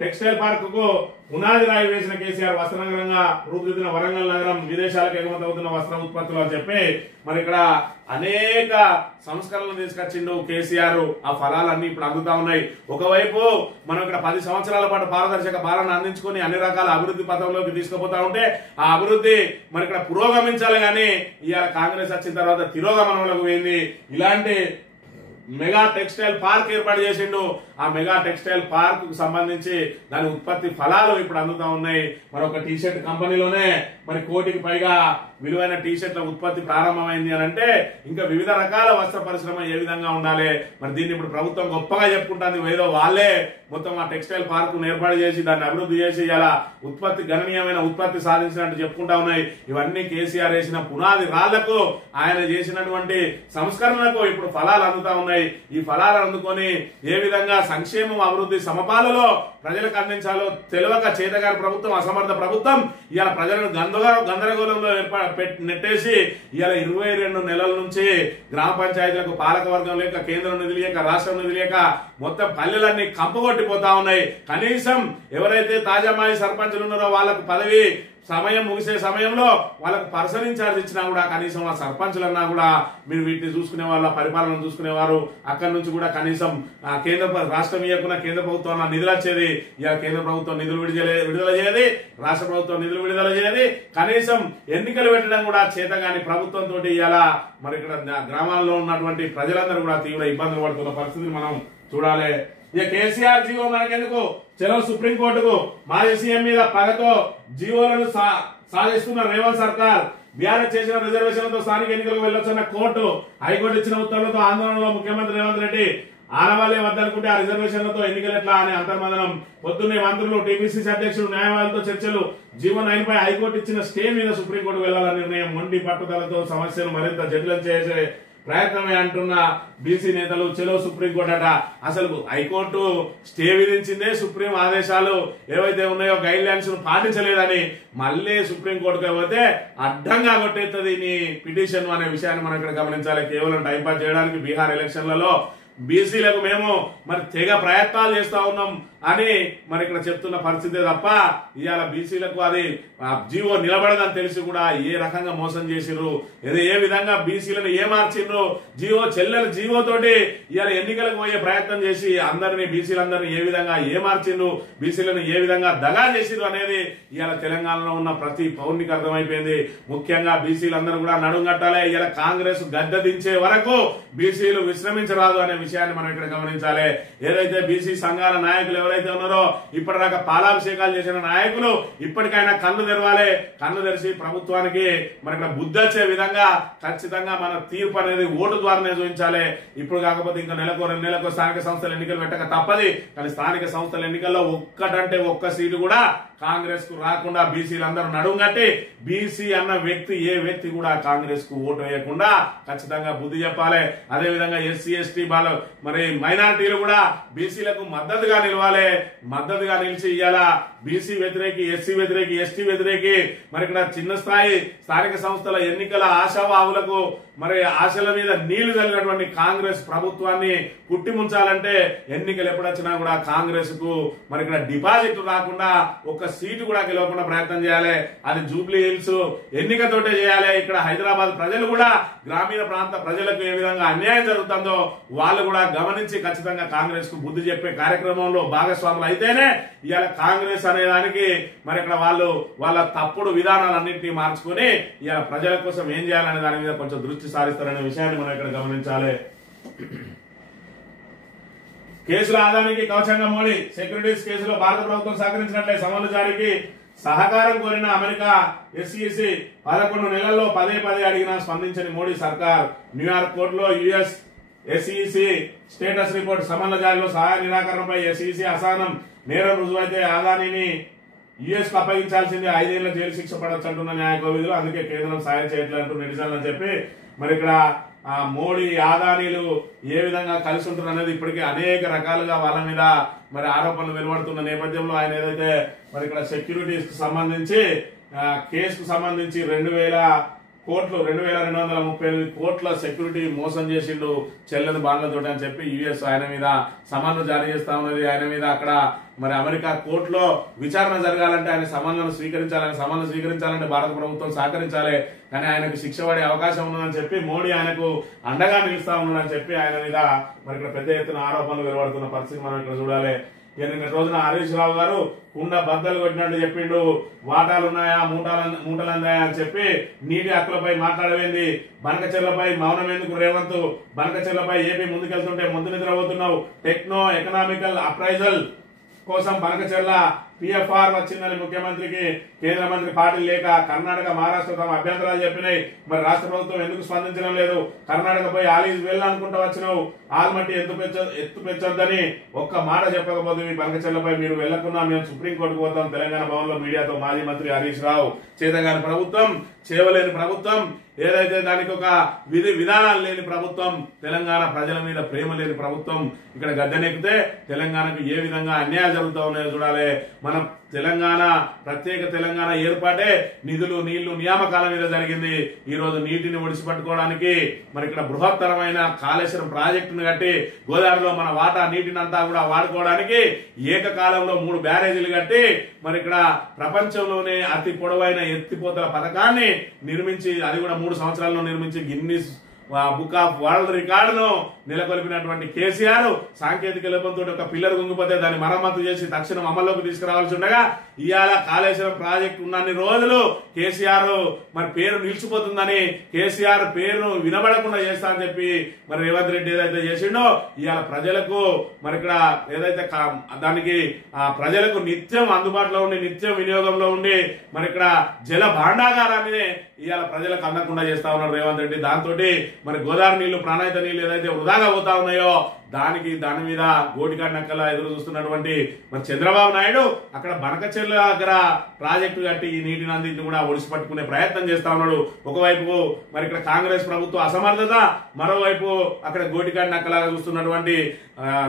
టెక్స్టైల్ పార్క్ కు పునాది రాయి వేసిన కేసీఆర్ వస్త్రనగరంగా రూపుదిద్దిన వరంగల్ నగరం విదేశాలకు ఎగుమతి అవుతున్న వస్త్ర ఉత్పత్తులు అని చెప్పి మరి ఇక్కడ అనేక సంస్కరణలు తీసుకొచ్చిండు కేసీఆర్. ఆ ఫలాలన్నీ ఇప్పుడు అందుతా ఉన్నాయి. ఒకవైపు మనం ఇక్కడ 10 సంవత్సరాల పాటు పారదర్శక పాలన అందించుకొని అన్ని రకాల అభివృద్ధి పథంలోకి తీసుకుపోతా ఉంటే ఆ అభివృద్ధి మరి ఇక్కడ పురోగమించాలి. కానీ ఇవాళ కాంగ్రెస్ వచ్చిన తర్వాత తిరోగమనంలోకి పోయింది. ఇలాంటి మెగా టెక్స్టైల్ పార్క్ ఏర్పాటు చేసిండు. ఆ మెగా టెక్స్టైల్ పార్క్ కు సంబంధించి దాని ఉత్పత్తి ఫలాలు ఇప్పుడు అందుతా ఉన్నాయి. మరొక టీషర్ట్ కంపెనీలోనే మరి 1 కోటికి పైగా విలువైన టీషర్ట్ల ఉత్పత్తి ప్రారంభమైంది అని అంటే ఇంకా వివిధ రకాల వస్త్ర పరిశ్రమ ఏ విధంగా ఉండాలి. మరి దీన్ని ఇప్పుడు ప్రభుత్వం గొప్పగా చెప్పుకుంటుంది. ఏదో వాళ్ళే మొత్తం ఆ టెక్స్టైల్ పార్క్ ఏర్పాటు చేసి దాన్ని అభివృద్ధి చేసి ఇలా ఉత్పత్తి గణనీయమైన ఉత్పత్తి సాధించినట్టు చెప్పుకుంటా ఉన్నాయి. ఇవన్నీ కేసీఆర్ వేసిన పునాది రాళ్లకు ఆయన చేసినటువంటి సంస్కరణలకు ఇప్పుడు ఫలాలు అందుతా ఉన్నాయి. ఉన్నాయి. ఈ ఫలాలను అందుకొని ఏ విధంగా సంక్షేమం అభివృద్ధి సమపాలలో ప్రజలకు అందించాలో తెలియక చేతగారి ప్రభుత్వం, అసమర్థ ప్రభుత్వం ఇవాళ ప్రజలను గందరగోళంలో నెట్టేసి ఇవాళ 22 నెలల నుంచి గ్రామ పంచాయతీలకు పాలక వర్గం లేక, కేంద్రం నిధులు లేక, రాష్ట్రం నిధులు లేక మొత్తం పల్లెలన్నీ కంపగొట్టిపోతా ఉన్నాయి. కనీసం ఎవరైతే తాజా మాజీ సర్పంచులు ఉన్నారో వాళ్ళకు పదవి సమయం ముగిసే సమయంలో వాళ్ళకు పర్సన్ ఇన్ఛార్జ్ ఇచ్చినా కూడా కనీసం ఆ సర్పంచులన్నా కూడా మీరు వీటిని చూసుకునే వాళ్ళ పరిపాలన చూసుకునేవారు. అక్కడి నుంచి కూడా కనీసం రాష్ట్రం ఇవ్వకుండా కేంద్ర ప్రభుత్వం నిధులు వచ్చేది. ఇక కేంద్ర ప్రభుత్వం నిధులు విడుదల చేయది, రాష్ట్ర ప్రభుత్వం నిధులు విడుదల చేయది. కనీసం ఎన్నికలు పెట్టడం కూడా చేతగాని ప్రభుత్వంతో ఇవాళ మరి ఇక్కడ గ్రామాల్లో ఉన్నటువంటి ప్రజలందరూ కూడా తీవ్ర ఇబ్బందులు పడుతున్న పరిస్థితిని మనం చూడాలి. ఇక కేసీఆర్ జీవో మనకెందుకు, చలో సుప్రీంకోర్టుకు. మాజీ సీఎం మీద పగతో జీవోలను సాధిస్తున్న రేవంత్ సర్కార్ బీఆర్ఎస్ చేసిన రిజర్వేషన్లతో స్థానిక ఎన్నికలకు వెళ్లొచ్చన్న కోర్టు, హైకోర్టు ఇచ్చిన ఉత్తర్వులతో ఆందోళనలో ముఖ్యమంత్రి రేవంత్ రెడ్డి. ఆనవాళ్లే వద్దనుకుంటే ఆ రిజర్వేషన్లతో ఎన్నికలు ఎట్లా అనే అంతర్మదనం. పొద్దున్నే మంత్రులు, టీపీసీసీ అధ్యక్షులు, న్యాయవాదులతో చర్చలు. జీవో 9 పై హైకోర్టు ఇచ్చిన స్టే మీద సుప్రీంకోర్టు వెళ్లాలన్న నిర్ణయం. మొండి పట్టుదలతో సమస్యను మరింత జటిలం చేసే ప్రయత్నమే అంటున్న బీసీ నేతలు. చెలో సుప్రీంకోర్టు అట. అసలు హైకోర్టు స్టే విధించిందే సుప్రీం ఆదేశాలు ఏవైతే ఉన్నాయో గైడ్ లైన్స్ ను పాటించలేదని మళ్ళీ సుప్రీంకోర్టుకు పోతే అడ్డంగా కొట్టేస్తుంది నీ పిటిషన్ అనే విషయాన్ని మనం ఇక్కడ గమనించాలి. కేవలం టైంపాస్ చేయడానికి బీహార్ ఎలక్షన్లలో బీసీలకు మేము మరి తెగ ప్రయత్నాలు చేస్తా ఉన్నాం అని మరి ఇక్కడ చెప్తున్న పరిస్థితే తప్ప ఇవాళ బీసీలకు అది జీవో నిలబడదని తెలిసి కూడా ఏ రకంగా మోసం చేసిర్రు, ఏ విధంగా బీసీలను ఏ మార్చిండ్రు, జీవో తోటి ఇవాళ ఎన్నికలకు పోయే ప్రయత్నం చేసి అందరినీ బీసీలందరినీ ఏ విధంగా ఏ మార్చిండ్రు, బీసీలను ఏ విధంగా దగా చేసిర్రు అనేది ఇవాళ తెలంగాణలో ఉన్న ప్రతి పౌరునికి అర్థమైపోయింది. ముఖ్యంగా బీసీలందరూ కూడా నడుం కట్టాలి. ఇవాళ కాంగ్రెస్ గద్దె దించే వరకు బీసీలు విశ్రమించరాదు అనే విషయాన్ని మనం ఇక్కడ గమనించాలి. ఏదైతే బీసీ సంఘాల నాయకులు ఎవరైతే ఉన్నారో ఇప్పటిదాకా పాలాభిషేకాలు చేసిన నాయకులు ఇప్పటికైనా కళ్ళు తెరవాలి. కళ్ళు తెరిచి ప్రభుత్వానికి మరి ఇక్కడ బుద్ధి వచ్చే విధంగా ఖచ్చితంగా మన తీర్పు అనేది ఓటు ద్వారానే చూపించాలి. ఇప్పుడు కాకపోతే ఇంకా నెలకు 2 నెలలకు స్థానిక సంస్థల ఎన్నికలు పెట్టక తప్పది. కానీ స్థానిక సంస్థల ఎన్నికల్లో ఒక్కటంటే ఒక్క సీటు కూడా కాంగ్రెస్ కు రాకుండా బీసీలందరూ నడుం కట్టి బీసీ అన్న వ్యక్తి ఏ వ్యక్తి కూడా కాంగ్రెస్ కు ఓటు వేయకుండా ఖచ్చితంగా బుద్ధి చెప్పాలి. అదేవిధంగా ఎస్సీ ఎస్టీ వాళ్ళు మరి మైనారిటీలు కూడా బీసీలకు మద్దతుగా నిలవాలి. మద్దతుగా నిలిచి ఇవాళ బీసీ వ్యతిరేకి, ఎస్సీ వ్యతిరేకి, ఎస్టీ వ్యతిరేకి మరి ఇక్కడ చిన్న స్థాయి స్థానిక సంస్థల ఎన్నికల ఆశావాహులకు మరి ఆశల మీద నీళ్లు కలిగినటువంటి కాంగ్రెస్ ప్రభుత్వాన్ని పుట్టి ముంచాలంటే ఎన్నికలు ఎప్పుడొచ్చినా కూడా కాంగ్రెస్ కు మరి ఇక్కడ డిపాజిట్ రాకుండా ఒక్క సీటు కూడా గెలవకుండా ప్రయత్నం చేయాలి. అది జూబ్లీ హిల్స్ ఎన్నికతోటే చేయాలి. ఇక్కడ హైదరాబాద్ ప్రజలు కూడా గ్రామీణ ప్రాంత ప్రజలకు ఏ విధంగా అన్యాయం జరుగుతుందో వాళ్ళు కూడా గమనించి ఖచ్చితంగా కాంగ్రెస్ కు బుద్ధి చెప్పే కార్యక్రమంలో భాగస్వాములు అయితేనే ఇవాళ కాంగ్రెస్ అనేదానికి మరి ఇక్కడ వాళ్ళ తప్పుడు విధానాలన్నింటినీ మార్చుకుని ఇవాళ ప్రజల కోసం ఏం చేయాలనే దాని మీద కొంచెం దృష్టి సారిస్తారనే విషయాన్ని మనం ఇక్కడ గమనించాలి. కేసుల ఆదానికి కవచంగా మోడీ. సెక్యూరిటీస్ కేసులో భారత ప్రభుత్వం సహకరించినట్లే సమన్లు జారీకి సహకారం కోరిన అమెరికా ఎస్ఈసి 11 నెలల్లో పదే అడిగినా స్పందించని మోడీ సర్కార్. న్యూయార్క్ కోర్టులో యుఎస్ ఎస్ఈసి స్టేటస్ రిపోర్ట్. సమన్ల జారీలో సహాయ నిరాకరణపై ఎస్ఈసి అసహనం. నేరం రుజువైతే ఆదానిని యుఎస్ కు అప్పగించాల్సిందే, 5 ఏళ్ల జైలు శిక్ష పడవచ్చు అంటున్న న్యాయ కోవిధులు. అందుకే కేంద్రం సాయం చేయట్లేదు నెటిజన్లు అని చెప్పి మరి ఇక్కడ మోడీ ఆదానీలు ఏ విధంగా కలిసి ఉంటున్నారు అనేది ఇప్పటికే అనేక రకాలుగా వాళ్ళ మీద మరి ఆరోపణలు వెలువడుతున్న నేపథ్యంలో ఆయన ఏదైతే మరి ఇక్కడ సెక్యూరిటీస్ కు సంబంధించి కేసుకు సంబంధించి 2238 కోట్ల సెక్యూరిటీ మోసం చేసిండు చెల్లని బాండ్లతోటి అని చెప్పి యుఎస్ ఆయన మీద సమన్లు జారీ చేస్తా ఉన్నది. ఆయన మీద అక్కడ మరి అమెరికా కోర్టులో విచారణ జరగాలంటే ఆయన సమన్లను స్వీకరించాలంటే భారత ప్రభుత్వం సహకరించాలి. కానీ ఆయనకు శిక్ష పడే అవకాశం ఉన్నదని చెప్పి మోడీ ఆయనకు అండగా నిలుస్తా ఉన్నాడని చెప్పి ఆయన మీద మరి ఇక్కడ పెద్ద ఎత్తున ఆరోపణలు వెలువడుతున్న పరిస్థితి మనం ఇక్కడ చూడాలి. నిన్న రోజున హరీష్ రావు గారు కుండ బద్దలు కొట్టినట్టు చెప్పిండు. వాటాలున్నాయా, మూటలున్నాయా అని చెప్పి నీటి హక్కులపై మాట్లాడవేంది, బనకచెర్లపై మౌనం ఎందుకు రేవంత్, బనకచెర్లపై ఏపీ ముందుకెళ్తుంటే ముందు నిద్రపోతున్నావు, టెక్నో ఎకనామికల్ అప్రైజల్ కోసం బనకచెర్ల పిఎఫ్ఆర్ వచ్చిందని ముఖ్యమంత్రికి కేంద్ర మంత్రి పాటిల్ లేక కర్ణాటక, మహారాష్ట్ర తమ అభ్యంతరాలు చెప్పినాయి. మరి రాష్ట్ర ప్రభుత్వం ఎందుకు స్పందించడం లేదు? కర్ణాటక పోయి ఆలీజ్ వెళ్ళాలనుకుంటా వచ్చినావు, ఆల్మట్టి ఎత్తు పెంచొద్దని ఒక్క మాట చెప్పకపోతే మీ బనకచెర్లపై మీరు వెళ్లకుండా మేము సుప్రీంకోర్టుకు పోతాం. తెలంగాణ భవన్ లో మీడియాతో మాజీ మంత్రి హరీష్ రావు. చేతగాని ప్రభుత్వం, చేవలేని ప్రభుత్వం, ఏదైతే దానికి ఒక విధానాలు లేని ప్రభుత్వం, తెలంగాణ ప్రజల మీద ప్రేమ లేని ప్రభుత్వం ఇక్కడ గద్దెనెక్కితే తెలంగాణకు ఏ విధంగా అన్యాయం జరుగుతూ ఉన్నాయో చూడాలి. మనం తెలంగాణ ప్రత్యేక తెలంగాణ ఏర్పాటే నిధులు నీళ్లు నియామకాల మీద జరిగింది. ఈ రోజు నీటిని ఒడిసిపట్టుకోవడానికి మరి ఇక్కడ బృహత్తరమైన కాళేశ్వరం ప్రాజెక్టును కట్టి గోదావరిలో మన వాటా నీటిని అంతా కూడా వాడుకోవడానికి ఏకకాలంలో 3 బ్యారేజీలు కట్టి మరి ఇక్కడ ప్రపంచంలోనే అతి పొడవైన ఎత్తిపోతల పథకాన్ని నిర్మించి, అది కూడా 3 సంవత్సరాల్లో నిర్మించి గిన్నిస్ బుక్ ఆఫ్ వరల్డ్ రికార్డును నెలకొల్పినటువంటి కేసీఆర్ సాంకేతిక లోపంతో ఒక పిల్లర్ గుంగిపోతే దాన్ని మరమ్మతు చేసి తక్షణం అమల్లోకి తీసుకురావాల్సి ఉండగా ఇవాళ కాళేశ్వరం ప్రాజెక్టు ఉన్నన్ని రోజులు కేసీఆర్ మరి పేరు నిలిచిపోతుందని, కేసీఆర్ పేరును వినబడకుండా చేస్తా అని చెప్పి మరి రేవంత్ రెడ్డి ఏదైతే చేసిండో ఇవాళ ప్రజలకు మరి ఇక్కడ ఏదైతే దానికి ప్రజలకు నిత్యం అందుబాటులో ఉండి నిత్యం వినియోగంలో ఉండి మరి ఇక్కడ జల భాండాగారాన్ని ఇవాళ ప్రజలకు అందకుండా చేస్తా ఉన్నారు రేవంత్ రెడ్డి. దాంతో మరి గోదావరి నీళ్లు ప్రాణాయిత నీళ్లు ఏదైతే వృధాగా పోతా ఉన్నాయో దాని మీద గోటికాడి నక్కలా ఎదురు చూస్తున్నటువంటి మరి చంద్రబాబు నాయుడు అక్కడ బనకచెర్ల దగ్గర ప్రాజెక్టు కట్టి ఈ నీటిని అందించి కూడా ఒడిసిపట్టుకునే ప్రయత్నం చేస్తా ఉన్నాడు. ఒకవైపు మరి ఇక్కడ కాంగ్రెస్ ప్రభుత్వ అసమర్థత, మరోవైపు అక్కడ గోటికాడి నక్కలాగా చూస్తున్నటువంటి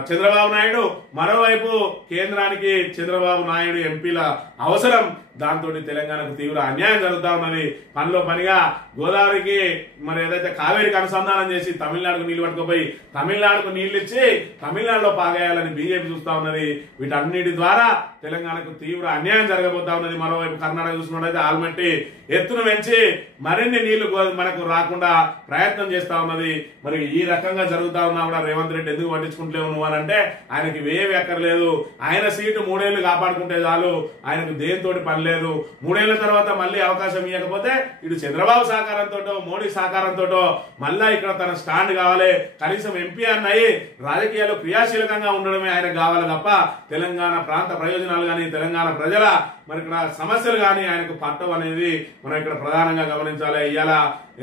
చంద్రబాబు నాయుడు, మరోవైపు కేంద్రానికి చంద్రబాబు నాయుడు ఎంపీల అవసరం. దాంతో తెలంగాణకు తీవ్ర అన్యాయం జరుగుతా ఉన్నది. పనిలో పనిగా గోదావరికి మరి ఏదైతే కావేరికి అనుసంధానం చేసి తమిళనాడుకు నీళ్లు పట్టుకుపోయి తమిళనాడుకు నీళ్లు ఇచ్చి తమిళనాడులో పాగేయాలని బీజేపీ చూస్తా ఉన్నది. వీటన్నిటి ద్వారా తెలంగాణకు తీవ్ర అన్యాయం జరగబోతా ఉన్నది. మరోవైపు కర్ణాటక చూసుకున్నట్టయితే ఆల్మట్టి ఎత్తును పెంచి మరిన్ని నీళ్లు మనకు రాకుండా ప్రయత్నం చేస్తా ఉన్నది. మరి ఈ రకంగా జరుగుతా ఉన్నా కూడా రేవంత్ రెడ్డి ఎందుకు పట్టించుకుంటలేవు నువ్వు అని అంటే ఆయనకి వేవి ఎక్కర్లేదు. ఆయన సీటు 3 ఏళ్లు కాపాడుకుంటే చాలు, ఆయనకు దేనితోటి పని లేదు. 3 ఏళ్ల తర్వాత మళ్ళీ అవకాశం ఇవ్వకపోతే ఇటు చంద్రబాబు సహకారంతో మోడీ సహకారంతో మళ్ళా ఇక్కడ తన స్టాండ్ కావాలి. కనీసం ఎంపీ అన్నాయి రాజకీయాల్లో క్రియాశీలకంగా ఉండడమే ఆయనకు కావాలి తప్ప తెలంగాణ ప్రాంత ప్రయోజనాలు కానీ తెలంగాణ ప్రజల మరి ఇక్కడ సమస్యలు కానీ ఆయనకు పట్టవు అనేది మనం ఇక్కడ ప్రధానంగా గమనించాలి. ఇవాళ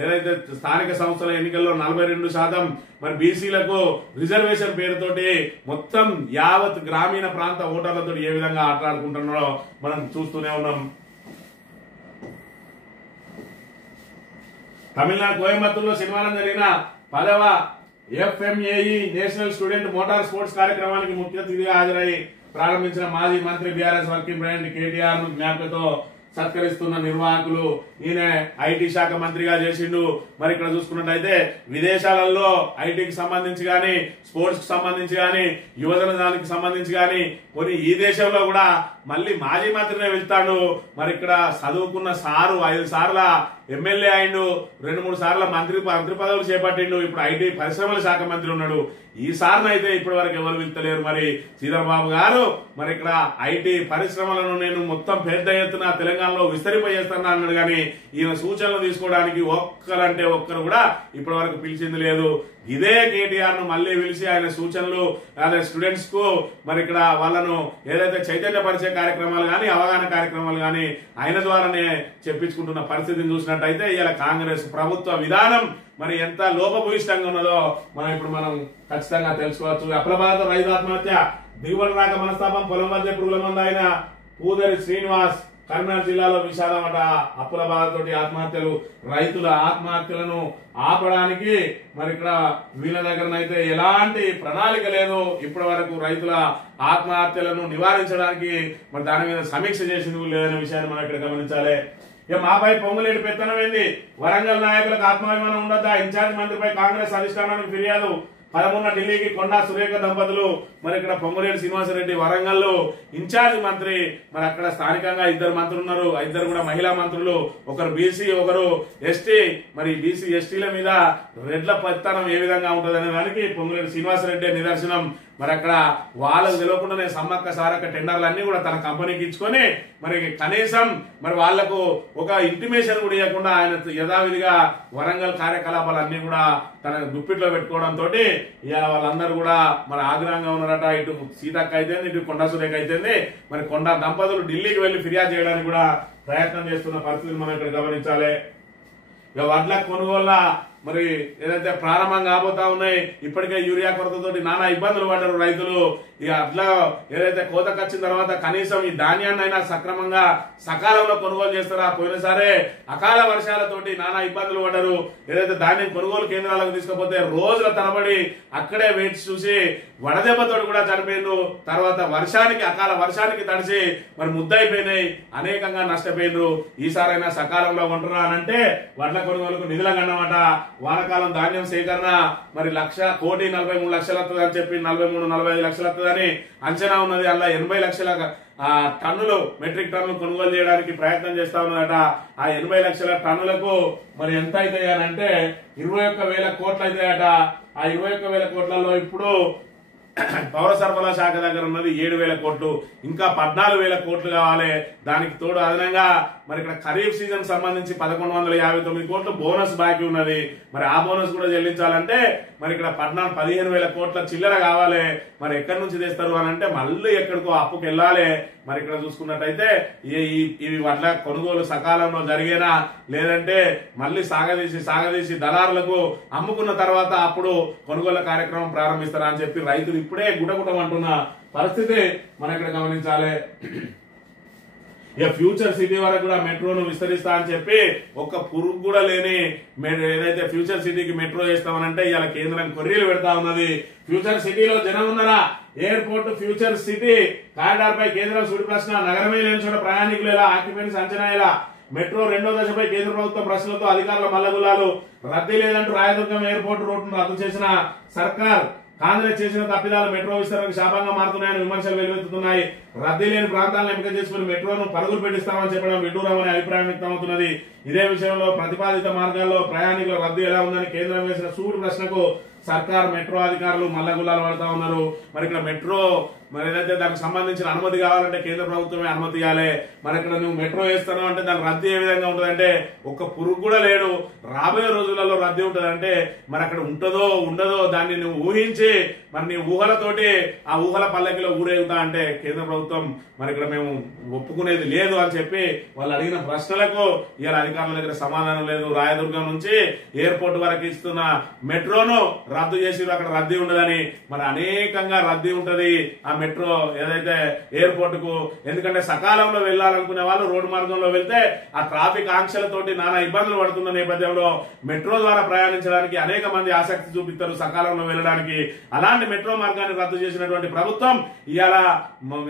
ఏదైతే స్థానిక సంస్థల ఎన్నికల్లో 42% మరి బీసీలకు రిజర్వేషన్ పేరుతోటి మొత్తం యావత్ గ్రామీణ ప్రాంత ఓటర్లతో ఏ విధంగా ఆటలాడుకుంటున్నారో మనం చూస్తూనే ఉన్నాం. తమిళనాడు కోయంబత్తూరులో శనివారం జరిగిన 10వ FMAE national student motor sports కార్యక్రమానికి ముఖ్య అతిథిగా హాజరై ప్రారంభించిన మాజీ మంత్రి బీఆర్ఎస్ వర్కింగ్ ప్రెసిడెంట్ కేటీఆర్ ను జ్ఞాపకతో సత్కరిస్తున్న నిర్వాహకులు. ఈయన ఐటీ శాఖ మంత్రిగా చేసిండు. మరి ఇక్కడ చూసుకున్నట్టయితే విదేశాలలో ఐటీకి సంబంధించి గాని స్పోర్ట్స్ కి సంబంధించి గాని యువజన దానికి సంబంధించి గాని కొన్ని ఈ దేశంలో కూడా మళ్ళీ మాజీ మంత్రినే వెళ్తాడు. మరి ఇక్కడ చదువుకున్న సారు 5 సార్ల ఎమ్మెల్యే అయిండు, 2-3 సార్ల మంత్రి పదవులు చేపట్టిండు. ఇప్పుడు ఐటీ పరిశ్రమల శాఖ మంత్రి ఉన్నాడు. ఈ సార్ను అయితే ఇప్పటి వరకు ఎవరు వెళ్తలేరు. మరి శ్రీధర్బాబు గారు మరి ఇక్కడ ఐటీ పరిశ్రమలను నేను మొత్తం పెద్ద ఎత్తున తెలంగాణలో విస్తరింపజేస్తున్నా అన్నాడు. కానీ ఈయన సూచనలు తీసుకోవడానికి ఒక్కరంటే ఒక్కరు కూడా ఇప్పటి వరకు పిలిచింది లేదు. ఇదే కేటీఆర్ ను మళ్లీ పిలిచి ఆయన సూచనలు అదే స్టూడెంట్స్ కు మరి ఇక్కడ వాళ్ళను ఏదైతే చైతన్యపరిచే కార్యక్రమాలు గాని అవగాహన కార్యక్రమాలు గాని ఆయన ద్వారానే చెప్పించుకుంటున్న పరిస్థితిని చూసినట్టయితే ఇలా కాంగ్రెస్ ప్రభుత్వ విధానం మరి ఎంత లోపభూయిష్టంగా ఉన్నదో మనం ఖచ్చితంగా తెలుసుకోవచ్చు. అప్రబాద రైతు ఆత్మహత్య, దిగుబడి రాక మనస్తాపం, పొలం వద్ద పురుగుల మందు అయిన పూదరి శ్రీనివాస్ కరీంనగర్ జిల్లాలో విషాదం అట. అప్పుల బాధతోటి ఆత్మహత్యలు, రైతుల ఆత్మహత్యలను ఆపడానికి మరి ఇక్కడ వీళ్ళ దగ్గరనైతే ఎలాంటి ప్రణాళిక లేదు. ఇప్పటి వరకు రైతుల ఆత్మహత్యలను నివారించడానికి మరి దాని మీద సమీక్ష చేసింది లేదనే విషయాన్ని మనం ఇక్కడ గమనించాలి. ఇక మాపై పొంగులేటి పెత్తనం ఏంది, వరంగల్ నాయకులకు ఆత్మాభిమానం ఉండొద్దా, ఇన్ఛార్జ్ మంత్రిపై కాంగ్రెస్ అధిష్టానానికి ఫిర్యాదు. 13 ఢిల్లీకి కొండా సురేఖ దంపతులు మరి ఇక్కడ పొంగులేటి శ్రీనివాసరెడ్డి వరంగల్ ఇన్ఛార్జ్ మంత్రి. మరి అక్కడ స్థానికంగా 2 మంత్రులు ఉన్నారు, 2 కూడా మహిళా మంత్రులు, ఒకరు బీసీ ఒకరు ఎస్టీ. మరి బీసీ ఎస్టీల మీద రెడ్ల పత్తనం ఏ విధంగా ఉంటుంది అనే దానికి పొంగులేటి శ్రీనివాసరెడ్డి నిదర్శనం. మరి అక్కడ వాళ్ళకు తెలియకుండానే సమ్మక్క సారక్క టెండర్లు అన్ని కూడా తన కంపెనీకి ఇచ్చుకొని మరి కనీసం మరి వాళ్లకు ఒక ఇంటిమేషన్ కూడా ఇవ్వకుండా ఆయన యథావిధిగా వరంగల్ కార్యకలాపాలన్నీ కూడా తన దుప్పిట్లో పెట్టుకోవడంతో ఇవాళ వాళ్ళందరూ కూడా మరి ఆగ్రహంగా ఉన్నారట. ఇటు సీతక్క అయితే ఇటు కొండా సురేఖ అయితే మరి కొండా దంపతులు ఢిల్లీకి వెళ్లి ఫిర్యాదు చేయడానికి కూడా ప్రయత్నం చేస్తున్న పరిస్థితిని మనం ఇక్కడ గమనించాలి. ఇక వడ్ల కొనుగోళ్ల మరి ఏదైతే ప్రారంభం కాబోతా ఉన్నాయి, ఇప్పటికే యూరియా కొరతతోటి నానా ఇబ్బందులు పడ్డారు రైతులు. ఇక అట్లా ఏదైతే కోతకు వచ్చిన తర్వాత కనీసం ఈ ధాన్యాన్ని అయినా సక్రమంగా సకాలంలో కొనుగోలు చేస్తారా? పోయినసారే అకాల వర్షాలతోటి నానా ఇబ్బందులు పడ్డారు. ఏదైతే ధాన్యం కొనుగోలు కేంద్రాలకు తీసుకపోతే రోజుల తరబడి అక్కడే వేచి చూసి వడదెబ్బతో కూడా చనిపోయిండ్రు. తర్వాత అకాల వర్షానికి తడిసి మరి ముద్దయిపోయినాయి, అనేకంగా నష్టపోయిండ్రు. ఈసారైనా సకాలంలో కొంటారా అని అంటే వడ్ల కొనుగోలుకు నిధుల గన్నమాట. వానకాలం ధాన్యం సేకరణ మరి 1,43 లక్షలు వస్తుంది అని చెప్పి 43-45 లక్షలు వస్తుందని అంచనా ఉన్నది. అలా 80 లక్షల టన్నులు మెట్రిక్ టన్నులు కొనుగోలు చేయడానికి ప్రయత్నం చేస్తా ఉన్నదట. ఆ 80 లక్షల టన్నులకు మరి ఎంత అవుతాయి అని అంటే 21,000 కోట్లు అవుతాయట. ఆ 21,000 కోట్లలో ఇప్పుడు పౌర సరఫరా శాఖ దగ్గర ఉన్నది 7,000 కోట్లు, ఇంకా 14,000 కోట్లు కావాలి. దానికి తోడు అదనంగా మరి ఇక్కడ ఖరీఫ్ సీజన్ సంబంధించి 1,159 కోట్లు బోనస్ బాకీ ఉన్నది. మరి ఆ బోనస్ కూడా చెల్లించాలంటే మరి ఇక్కడ 15,000 కోట్ల చిల్లర కావాలి. మరి ఎక్కడి నుంచి తెస్తారు అని అంటే మళ్ళీ ఎక్కడికో అప్పుకు వెళ్ళాలి. మరి ఇక్కడ చూసుకున్నట్టయితే ఇవి వడ్ల కొనుగోలు సకాలంలో జరిగేనా, లేదంటే మళ్ళీ సాగదీసి దళారులకు అమ్ముకున్న తర్వాత అప్పుడు కొనుగోలు కార్యక్రమం ప్రారంభిస్తారా అని చెప్పి రైతులు ఇప్పుడే గుటగుటమంటున్న పరిస్థితి మనం ఇక్కడ గమనించాలి. ఫ్యూచర్ సిటీ వరకు కూడా మెట్రోను విస్తరిస్తా అని చెప్పి ఒక్క పురుగు కూడా లేని ఏదైతే ఫ్యూచర్ సిటీకి మెట్రో చేస్తామనంటే ఇవాళ కేంద్రం కొర్రీలు పెడతా ఉన్నది. ఫ్యూచర్ సిటీలో జనం ఉన్నారా? ఎయిర్పోర్ట్ ఫ్యూచర్ సిటీ కారిడార్ పై కేంద్రం సూటి ప్రశ్న. నగరమే లేని చోట ప్రయాణికులు ఎలా, ఆక్యుపెన్సీ అంచనా ఎలా? మెట్రో 2వ దశపై కేంద్ర ప్రభుత్వం ప్రశ్నలతో అధికారుల మల్లగులాలు. రద్దీ లేదంటూ రాయదుర్గం ఎయిర్పోర్ట్ రోడ్డును రద్దు చేసిన సర్కార్. కాంగ్రెస్ చేసిన తప్పిదాలు మెట్రో విస్తరణకు శాపంగా మారుతున్నాయని విమర్శలు వెలువెత్తుతున్నాయి. రద్దీ లేని ప్రాంతాలను ఎంపిక చేసుకుని మెట్రోను పరుగులు పెట్టిస్తామని చెప్పడం విడ్డూరమనే అభిప్రాయం వ్యక్తమవుతున్నది. ఇదే విషయంలో ప్రతిపాదిత మార్గాల్లో ప్రయాణికుల రద్దీ ఎలా ఉందని కేంద్రం వేసిన సూటి ప్రశ్నకు సర్కార్ మెట్రో అధికారులు మల్లగుల్లాలు పడతా ఉన్నారు. మరి ఇక్కడ మెట్రో మరి ఏదైతే దానికి సంబంధించిన అనుమతి కావాలంటే కేంద్ర ప్రభుత్వమే అనుమతి ఇవ్వాలి. మరి ఇక్కడ నువ్వు మెట్రో వేస్తాను అంటే దాని రద్దీ ఏ విధంగా ఉంటుందంటే ఒక్క పురుగు కూడా లేడు. రాబోయే రోజులలో రద్దీ ఉంటుందంటే మరి అక్కడ ఉంటుందో ఉండదో దాన్ని నువ్వు ఊహించి మరి నీ ఊహలతోటి ఆ ఊహల పల్లకిలో ఊరేగుతా అంటే కేంద్ర ప్రభుత్వం మరి ఇక్కడ మేము ఒప్పుకునేది లేదు అని చెప్పి వాళ్ళు అడిగిన ప్రశ్నలకు ఇవాళ అధికారుల దగ్గర సమాధానం లేదు. రాయదుర్గం నుంచి ఎయిర్పోర్ట్ వరకు ఇస్తున్న మెట్రోను రద్దు చేసి అక్కడ రద్దీ ఉండదని, మరి అనేకంగా రద్దీ ఉంటది ఆ మెట్రో ఏదైతే ఎయిర్పోర్ట్ కు. ఎందుకంటే సకాలంలో వెళ్లాలనుకునే వాళ్ళు రోడ్డు మార్గంలో వెళ్తే ఆ ట్రాఫిక్ ఆంక్షలతోటి నానా ఇబ్బందులు పడుతున్న నేపథ్యంలో మెట్రో ద్వారా ప్రయాణించడానికి అనేక మంది ఆసక్తి చూపిస్తారు సకాలంలో వెళ్ళడానికి. అలాంటి మెట్రో మార్గాన్ని రద్దు చేసినటువంటి ప్రభుత్వం ఇవాళ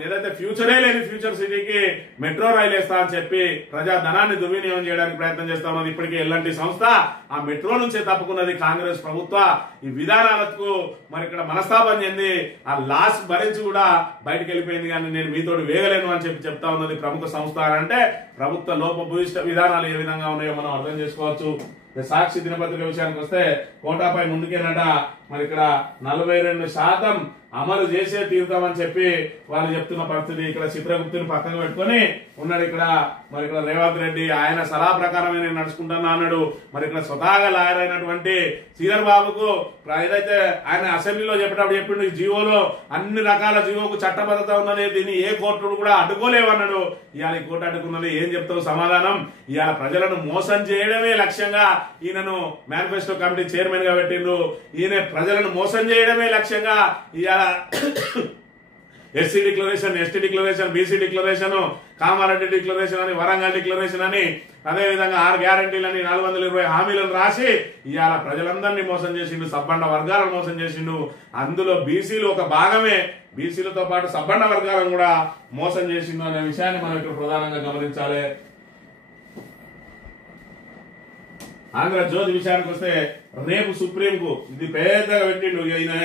ఏదైతే ఫ్యూచరే లేని ఫ్యూచర్ సిటీకి మెట్రో రైలు వేస్తా అని చెప్పి ప్రజా ధనాన్ని దుర్వినియోగం చేయడానికి ప్రయత్నం చేస్తా ఉన్నది. ఇప్పటికే ఎల్ఎన్టీ సంస్థ ఆ మెట్రో నుంచే తప్పుకున్నది. కాంగ్రెస్ ప్రభుత్వ ఈ విధానాలకు మరి ఇక్కడ మనస్తాపం చెంది ఆ లాస్ భరించి కూడా బయటకు వెళ్ళిపోయింది. కానీ నేను మీతోటి వేగలేను అని చెప్పి చెప్తా ఉన్నది ప్రముఖ సంస్థ. అంటే ప్రభుత్వ లోపభూయిష్ట విధానాలు ఏ విధంగా ఉన్నాయో మనం అర్థం చేసుకోవచ్చు. సాక్షి దినపత్రిక విషయానికి వస్తే కోటాపై ముందుకేనట. మరి ఇక్కడ 42% అమలు చేసే తీరుతామని చెప్పి వాళ్ళు చెప్తున్న పరిస్థితి. ఇక్కడ చిత్రగుప్తుని పక్కన పెట్టుకుని ఉన్నాడు ఇక్కడ. మరి ఇక్కడ రేవంత్ రెడ్డి ఆయన సలహా ప్రకారమే నేను నడుచుకుంటున్నా అన్నాడు. మరి ఇక్కడ స్వతహాగా లాయర్ అయినటువంటి శ్రీధర్ బాబుకు ఏదైతే ఆయన అసెంబ్లీలో చెప్పేటప్పుడు చెప్పిండు జీవోలో అన్ని రకాల జీవోకు చట్టబద్ధత ఉన్నది, దీన్ని ఏ కోర్టు కూడా అడ్డుకోలేవన్నాడు. ఇవాళ ఈ కోర్టు అడ్డుకున్నది. ఏం చెప్తావు సమాధానం? ఇవాళ ప్రజలను మోసం చేయడమే లక్ష్యంగా ఈయనను మేనిఫెస్టో కమిటీ చైర్మన్ గా పెట్టిండ్రు. ఈయన ప్రజలను మోసం చేయడమే లక్ష్యంగా ఇవాళ SC declaration, ST declaration, BC declaration, Kamareddy declaration అని, వరంగల్ డిక్లరేషన్ అని, అదేవిధంగా 6 గ్యారంటీలని 420 హామీలను రాసి ఇవాళ ప్రజలందరినీ మోసం చేసిండు. సబ్బండ వర్గాలను మోసం చేసిండు. అందులో బీసీలు ఒక భాగమే. బీసీలతో పాటు సబ్బండ వర్గాలను కూడా మోసం చేసిండు అనే విషయాన్ని మనం ఇక్కడ ప్రధానంగా గమనించాలి. ఆంధ్రజ్యోతి విషయానికి వస్తే రేపు సుప్రీంకు ఇది పెద్దగా పెట్టిండు. ఈయన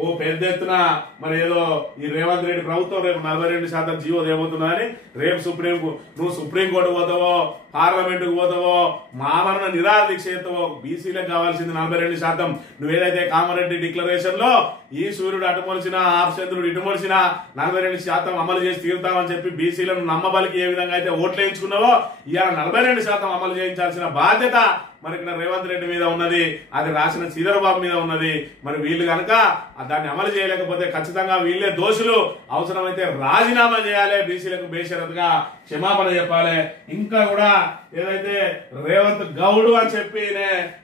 ఓ పెద్ద ఎత్తున మరి ఏదో ఈ రేవంత్ రెడ్డి ప్రభుత్వం రేపు 42% జీవో తేబోతున్నదని రేపు సుప్రీంకు, నువ్వు సుప్రీంకోర్టు పోతావో పార్లమెంటుకు పోతావో మామరణ నిరాహార దీక్ష చేస్తావో బీసీలకు కావాల్సింది 42%. నువ్వేదైతే కామారెడ్డి డిక్లరేషన్ లో ఈ సూర్యుడు అటుమొలిసిన ఆప్చంద్రుడు ఇటుమొలిసిన 42% అమలు చేసి తీరుతామని చెప్పి బీసీలను నమ్మబలికి ఏ విధంగా అయితే ఓట్లు వేయించుకున్నావో ఇవాళ 42% అమలు చేయించాల్సిన బాధ్యత మరి ఇక్కడ రేవంత్ రెడ్డి మీద ఉన్నది. అది రాసిన శ్రీధర్ బాబు మీద ఉన్నది. మరి వీళ్ళు కనుక దాన్ని అమలు చేయలేకపోతే ఖచ్చితంగా వీళ్ళే దోషులు. అవసరమైతే రాజీనామా చేయాలి, బీసీలకు బేషరతుగా క్షమాపణ చెప్పాలి. ఇంకా కూడా ఏదైతే రేవంత్ గౌడ్ అని చెప్పి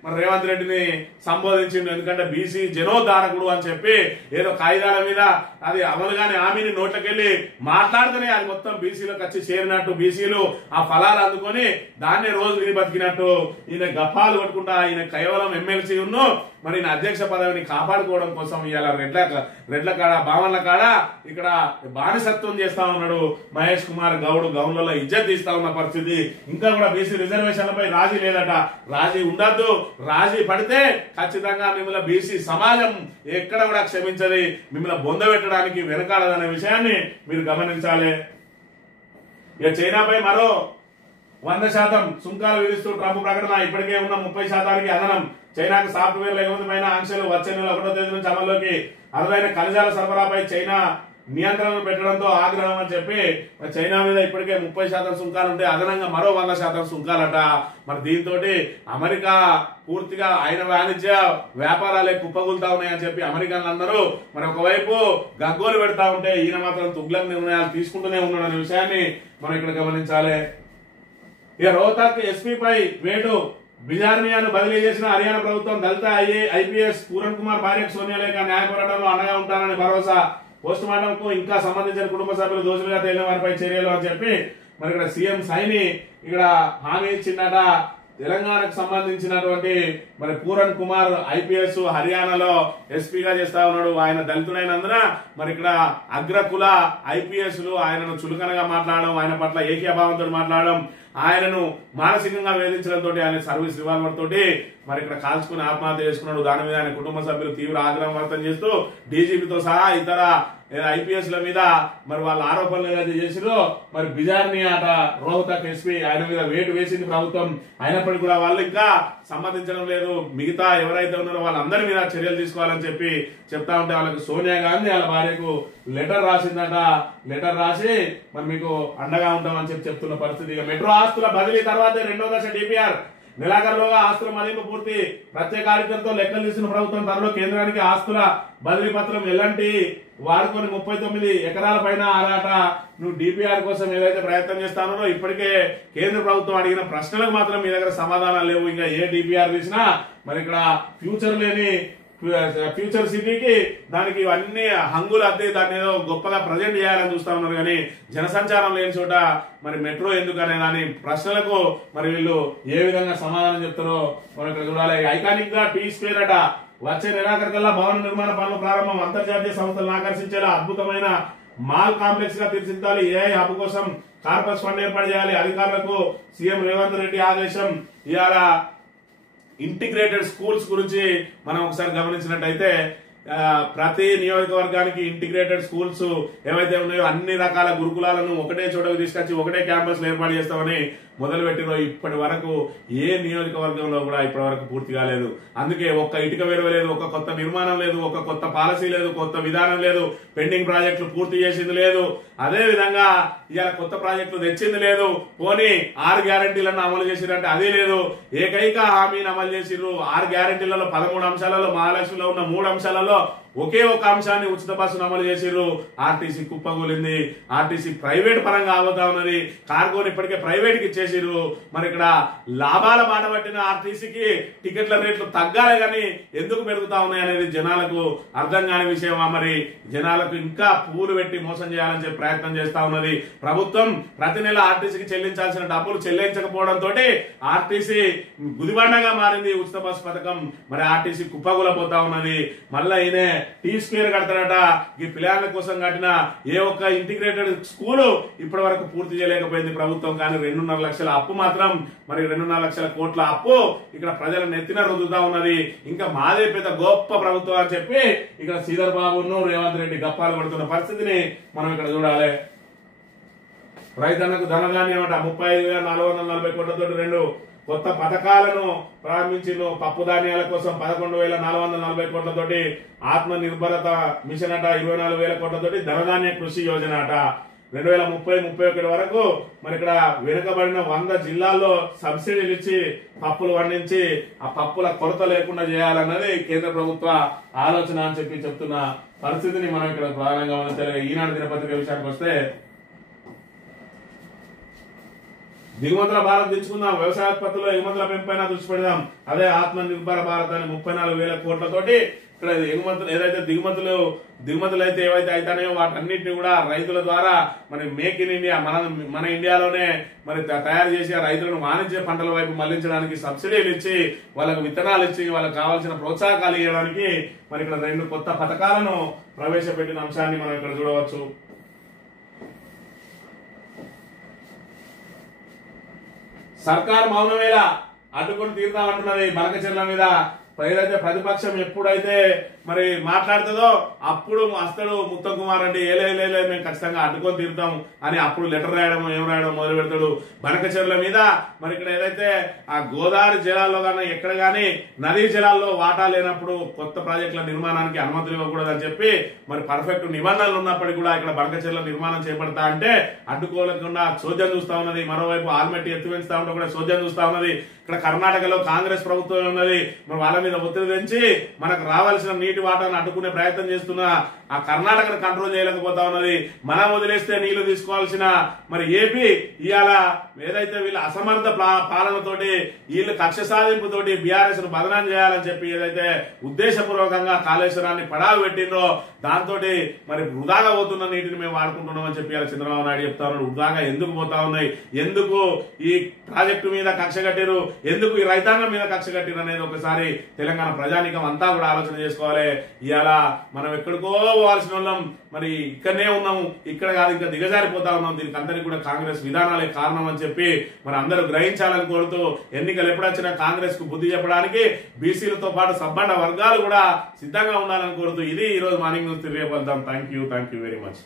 మన రేవంత్ రెడ్డిని సంబోధించిండు. ఎందుకంటే బీసీ జనోద్ధారకుడు అని చెప్పి ఏదో కాగితాల మీద అది అమలుగానే హామీని నోట్లకెళ్లి మాట్లాడితేనే అది మొత్తం బీసీలకు వచ్చి చేరినట్టు, బీసీలు ఆ ఫలాలు అందుకొని దాన్నే రోజు తిరిగి బతికినట్టు ఈయన గప్పాలు కొట్టుకుంటా ఈయన కేవలం ఎమ్మెల్సీ ఉన్ను మరి ఈయన అధ్యక్ష పదవిని కాపాడుకోవడం కోసం ఇవాళ రెడ్ల కాడ బావన్ల కాడ ఇక్కడ బానిసత్వం చేస్తా ఉన్నాడు మహేష్ కుమార్ గౌడ్. గౌన్లలో ఇజ్జత్ తీస్తా ఉన్న పరిస్థితి. ఇంకా కూడా బీసీ రిజర్వేషన్లపై రాజీ లేదట. రాజీ ఉండద్దు, రాజీ పడితే ఖచ్చితంగా మిమ్మల్ని బీసీ సమాజం ఎక్కడ కూడా క్షమించది, మిమ్మల్ని బొందబెట్టడానికి వెనకాడదనే విషయాన్ని మీరు గమనించాలి. ఇక చైనాపై మరో 100% సుంకాలు విధిస్తూ ట్రంప్ ప్రకటన. ఇప్పటికే ఉన్న 30% అదనం. చైనాకు సాఫ్ట్వేర్ ఎగుమతిపైన ఆంక్షలు వచ్చే నెల 1వ తేదీ నుంచి అమల్లోకి. అరుదైన ఖనిజాల సరఫరాపై చైనా నియంత్రణలు పెట్టడంతో ఆగ్రహం అని చెప్పి చైనా మీద ఇప్పటికే 30% సుంకాలు ఉంటే అదనంగా మరో 100% సుంకాలట. మరి దీంతో అమెరికా పూర్తిగా ఆయన వాణిజ్య వ్యాపారాలే కుప్పగులుతా ఉన్నాయని చెప్పి అమెరికన్లు అందరూ మరి ఒకవైపు గగ్గోలు పెడతా ఉంటే ఈయన మాత్రం తుగ్లక్ నిర్ణయాలు తీసుకుంటూనే ఉన్నాడనే విషయాన్ని మనం ఇక్కడ గమనించాలి. ఇక రోహ్తక్ ఎస్పీపై వేటు. బిజార్నియాను బదిలీ చేసిన హర్యానా ప్రభుత్వం దళిత ఐపీఎస్ పూరన్ కుమార్ భార్యకు సోనియా లేఖ న్యాయ పోరాటంలో అండగా ఉంటారని భరోసా. పోస్ట్ మార్టం కు ఇంకా సంబంధించిన కుటుంబ సభ్యులు దోషులుగా తేలిన వారిపై చర్యలు అని చెప్పి మరి ఇక్కడ సీఎం సైని ఇక్కడ హామీ ఇచ్చిందట. తెలంగాణకు సంబంధించినటువంటి మరి పూరన్ కుమార్ ఐపీఎస్ హర్యానాలో ఎస్పీగా చేస్తా ఉన్నాడు. ఆయన దళితుడైనందున మరి ఇక్కడ అగ్రకుల ఐపీఎస్లు ఆయనను చులకనగా మాట్లాడడం, ఆయన పట్ల ఏకీభావంతో మాట్లాడడం, ఆయనను మానసికంగా వేధించడంతో ఆయన సర్వీస్ రివాల్వర్ తోటి మరి ఇక్కడ కాల్చుకుని ఆత్మహత్య చేసుకున్నాడు. దాని మీద ఆయన కుటుంబ సభ్యులు తీవ్ర ఆగ్రహం వ్యక్తం చేస్తూ డీజీపీతో సహా ఇతర ఐపీఎస్ల మీద మరి వాళ్ళ ఆరోపణలు ఏదైతే చేసిరో మరి బిజార్ని ఆట రోహ్తక్ ఎస్పీ ఆయన మీద వేటు వేసింది ప్రభుత్వం. అయినప్పటికీ కూడా వాళ్ళు ఇంకా సమ్మతించడం లేదు. మిగతా ఎవరైతే ఉన్నారో వాళ్ళందరి మీద చర్యలు తీసుకోవాలని చెప్పి చెప్తా ఉంటే వాళ్ళకి సోనియా గాంధీ వాళ్ళ భార్యకు లెటర్ రాసిందట. లెటర్ రాసి మరి మీకు అండగా ఉంటామని చెప్పి చెప్తున్న పరిస్థితి. ఇక మెట్రో ఆస్తుల బదిలీ తర్వాతే 2వ దశ డిపిఆర్. నెలాఖరులోగా ఆస్తుల మదింపు పూర్తి. ప్రత్యేక ఆడిటర్తో లెక్కలు తీసిన ప్రభుత్వం త్వరలో కేంద్రానికి ఆస్తుల బదిలీ పత్రం ఎల్లంటి వాడుకొని 39 ఎకరాల పైన ఆరాట. నువ్వు డిపిఆర్ కోసం ఏదైతే ప్రయత్నం చేస్తానో ఇప్పటికే కేంద్ర ప్రభుత్వం అడిగిన ప్రశ్నలకు మాత్రం మీ దగ్గర సమాధానాలు లేవు. ఇంకా ఏ డిపిఆర్ తీసినా మరి ఇక్కడ ఫ్యూచర్ లేని ఫ్యూచర్ సిటీకి దానికి ఇవన్నీ హంగులు అద్దె దాన్ని ఏదో గొప్పగా ప్రజెంట్ చేయాలని చూస్తా ఉన్నారు. కానీ జనసంచారం లేని చోట మరి మెట్రో ఎందుకనే దాని ప్రశ్నలకు మరి వీళ్ళు ఏ విధంగా సమాధానం చెప్తారో మనం ఇక్కడ చూడాలి. ఐకానిక్ గా టీ స్క్వేర్ అట. వచ్చే నెలాఖరుకల్లా భవన నిర్మాణ పనులు ప్రారంభం. అంతర్జాతీయ సంస్థలను ఆకర్షించేలా అద్భుతమైన మాల్ కాంప్లెక్స్ గా తీర్చిదిద్దాలి. ఏఐ హబ్ కోసం కార్పస్ ఫండ్ ఏర్పాటు చేయాలి. అధికారులకు సీఎం రేవంత్ రెడ్డి ఆదేశం. ఇవాళ ఇంటిగ్రేటెడ్ స్కూల్స్ గురించి మనం ఒకసారి గమనించినట్టయితే ప్రతి నియోజకవర్గానికి ఇంటిగ్రేటెడ్ స్కూల్స్ ఏవైతే ఉన్నాయో అన్ని రకాల గురుకులాలను ఒకటే చోటకు తీసుకొచ్చి ఒకటే క్యాంపస్ లో ఏర్పాటు చేస్తామని మొదలు పెట్టిరో ఇప్పటి వరకు ఏ నియోజకవర్గంలో కూడా ఇప్పటి వరకు పూర్తి కాలేదు. అందుకే ఒక్క ఇటుక వేరువ లేదు, ఒక కొత్త నిర్మాణం లేదు, ఒక కొత్త పాలసీ లేదు, కొత్త విధానం లేదు, పెండింగ్ ప్రాజెక్టులు పూర్తి చేసింది లేదు. అదే విధంగా ఇవాళ కొత్త ప్రాజెక్టులు తెచ్చింది లేదు. పోనీ 6 గ్యారంటీలను అమలు చేసిరంటే అది లేదు. ఏకైక హామీని అమలు చేసిర్రు. 6 గ్యారంటీలలో 13 అంశాలలో మహాలక్ష్మిలో ఉన్న 3 అంశాలలో ఒకే ఒక అంశాన్ని ఉచిత బస్సును అమలు చేసిర్రు. ఆర్టీసీ కుప్పగూలింది. ఆర్టీసీ ప్రైవేట్ పరంగా అవుతా ఉన్నది. కార్గోని ఇప్పటికే ప్రైవేట్ కి ఇచ్చేసిర్రు. మరి ఇక్కడ లాభాల బాట పట్టిన ఆర్టీసీకి టికెట్ల రేట్లు తగ్గాలి కానీ ఎందుకు పెరుగుతా ఉన్నాయి అనేది జనాలకు అర్థం కాని విషయమా? మరి జనాలకు ఇంకా పూలు పెట్టి మోసం చేయాలని చెప్పి ప్రయత్నం చేస్తా ఉన్నది ప్రభుత్వం. ప్రతి నెల ఆర్టీసీకి చెల్లించాల్సిన డబ్బులు చెల్లించకపోవడంతో ఆర్టీసీ గుదిబండగా మారింది ఉచిత బస్సు పథకం. మరి ఆర్టీసీ కుప్పగూలపోతా ఉన్నది. మళ్ళా ఈయనే టీ స్క్వేర్ కడతాడట. ఈ పిల్లల కోసం కట్టిన ఏ ఒక్క ఇంటిగ్రేటెడ్ స్కూలు ఇప్పటి వరకు పూర్తి చేయలేకపోయింది ప్రభుత్వం. కానీ 2.5 లక్షల అప్పు మాత్రం మరి 2.5 లక్షల కోట్ల అప్పు ఇక్కడ ప్రజల నెత్తిన రుద్దుతా ఉన్నది. ఇంకా మాదే పెద్ద గొప్ప ప్రభుత్వం అని చెప్పి ఇక్కడ శ్రీధర్ బాబును రేవంత్ రెడ్డి గప్పాలు పడుతున్న పరిస్థితిని మనం ఇక్కడ చూడాలి. రైతన్నకు ధనధాన్యం అట 35,440 కోట్లతో 2 కొత్త పథకాలను ప్రారంభించిన. పప్పు ధాన్యాల కోసం 11,440 కోట్లతోటి ఆత్మ నిర్భరత మిషన్ అట. 24,000 కోట్లతోటి ధనధాన్య కృషి యోజన అట. 2030-31 వరకు మరి ఇక్కడ వెనుకబడిన 100 జిల్లాల్లో సబ్సిడీలు ఇచ్చి పప్పులు పండించి ఆ పప్పుల కొరత లేకుండా చేయాలన్నది కేంద్ర ప్రభుత్వ ఆలోచన అని చెప్పి చెప్తున్న పరిస్థితిని మనం ఇక్కడ ప్రధానంగా గమనించాలి. ఈనాడు దినపత్రిక విషయానికి వస్తే దిగుమతుల భారత్ దించుకుందాం, వ్యవసాయోత్పత్తుల్లో ఎగుమతుల పెంపైన దృష్టి పెడదాం. అదే ఆత్మ నిర్భర భారత్ అని 34,000 కోట్లతోటి ఇక్కడ ఎగుమతులు ఏదైతే దిగుమతులు అయితే ఏవైతే అవుతాయో వాటన్నిటిని కూడా రైతుల ద్వారా మరి మేక్ ఇన్ ఇండియా మన ఇండియాలోనే మరి తయారు చేసి ఆ రైతులను వాణిజ్య పంటల వైపు మళ్లించడానికి సబ్సిడీలు ఇచ్చి వాళ్ళకు విత్తనాలు ఇచ్చి వాళ్ళకి కావాల్సిన ప్రోత్సాహకాలు ఇవ్వడానికి మరి ఇక్కడ 2 కొత్త పథకాలను ప్రవేశపెట్టిన అంశాన్ని మనం ఇక్కడ చూడవచ్చు. సర్కారు మౌనమేలా అడ్డుకొని తీరుతామంటున్నది బనకచెర్ల మీద. ఏదైతే ప్రతిపక్షం ఎప్పుడైతే మరి మాట్లాడుతుందో అప్పుడు అస్తడు ఉత్తమ్ కుమార్ రెడ్డి ఏలే మేము ఖచ్చితంగా అడ్డుకొని తీరుతాం అని అప్పుడు లెటర్ రాయడం ఏం రాయడం మొదలు పెడతాడు బనకచెర్ల మీద. మరి ఇక్కడ ఏదైతే ఆ గోదావరి జలాల్లో కానీ ఎక్కడ కానీ నదీ జలాల్లో వాటా లేనప్పుడు కొత్త ప్రాజెక్టుల నిర్మాణానికి అనుమతులు ఇవ్వకూడదని చెప్పి మరి పర్ఫెక్ట్ నిబంధనలు ఉన్నప్పటికీ కూడా ఇక్కడ బనకచెర్ల నిర్మాణం చేపడతా అంటే అడ్డుకోలేకుండా చోద్యం చూస్తా ఉన్నది. మరోవైపు ఆల్మెట్టి ఎత్తివేస్తా ఉంటే కూడా చోద్యం చూస్తా ఉన్నది. ఇక్కడ కర్ణాటకలో కాంగ్రెస్ ప్రభుత్వం ఉన్నది. మరి వాళ్ళ మీద ఒత్తిడి తెంచి మనకు రావాల్సిన నీటి వాటాను అడ్డుకునే ప్రయత్నం చేస్తున్న ఆ కర్ణాటకను కంట్రోల్ చేయలేకపోతా ఉన్నది. మనం వదిలేస్తే నీళ్లు తీసుకోవాల్సిన మరి ఏపీ ఇవాళ ఏదైతే వీళ్ళ అసమర్థ పాలనతోటి వీళ్ళు కక్ష సాధింపుతోటి బీఆర్ఎస్ ను బదనాం చేయాలని చెప్పి ఏదైతే ఉద్దేశపూర్వకంగా కాళేశ్వరాన్ని పడావు పెట్టిందో దాంతో మరి వృధాగా పోతున్న నీటిని మేము వాడుకుంటున్నాం అని చెప్పి ఇలా చంద్రబాబు నాయుడు చెప్తా ఉన్నాడు. వృధాగా ఎందుకు పోతా ఉన్నాయి, ఎందుకు ఈ ప్రాజెక్టు మీద కక్ష కట్టారు, ఎందుకు ఈ రైతాంగం మీద కక్ష కట్టారు అనేది ఒకసారి తెలంగాణ ప్రజానీకం అంతా కూడా ఆలోచన చేసుకోవాలి. ఇవాళ మనం ఎక్కడికో పోవాల్సిన వాళ్ళం మరి ఇక్కడనే ఉన్నాము, ఇక్కడ కాదు ఇంకా దిగజారిపోతా ఉన్నాం. దీనికి అందరికీ కూడా కాంగ్రెస్ విధానాలే కారణం అని చెప్పి మరి అందరూ గ్రహించాలని కోరుతూ ఎన్నికలు ఎప్పుడొచ్చినా కాంగ్రెస్ కు బుద్ధి చెప్పడానికి బీసీలతో పాటు సబ్బండ వర్గాలు కూడా సిద్ధంగా ఉండాలని కోరుతూ ఇది ఈ రోజు మార్నింగ్ న్యూస్ తెలియబడతాం. Thank you very much.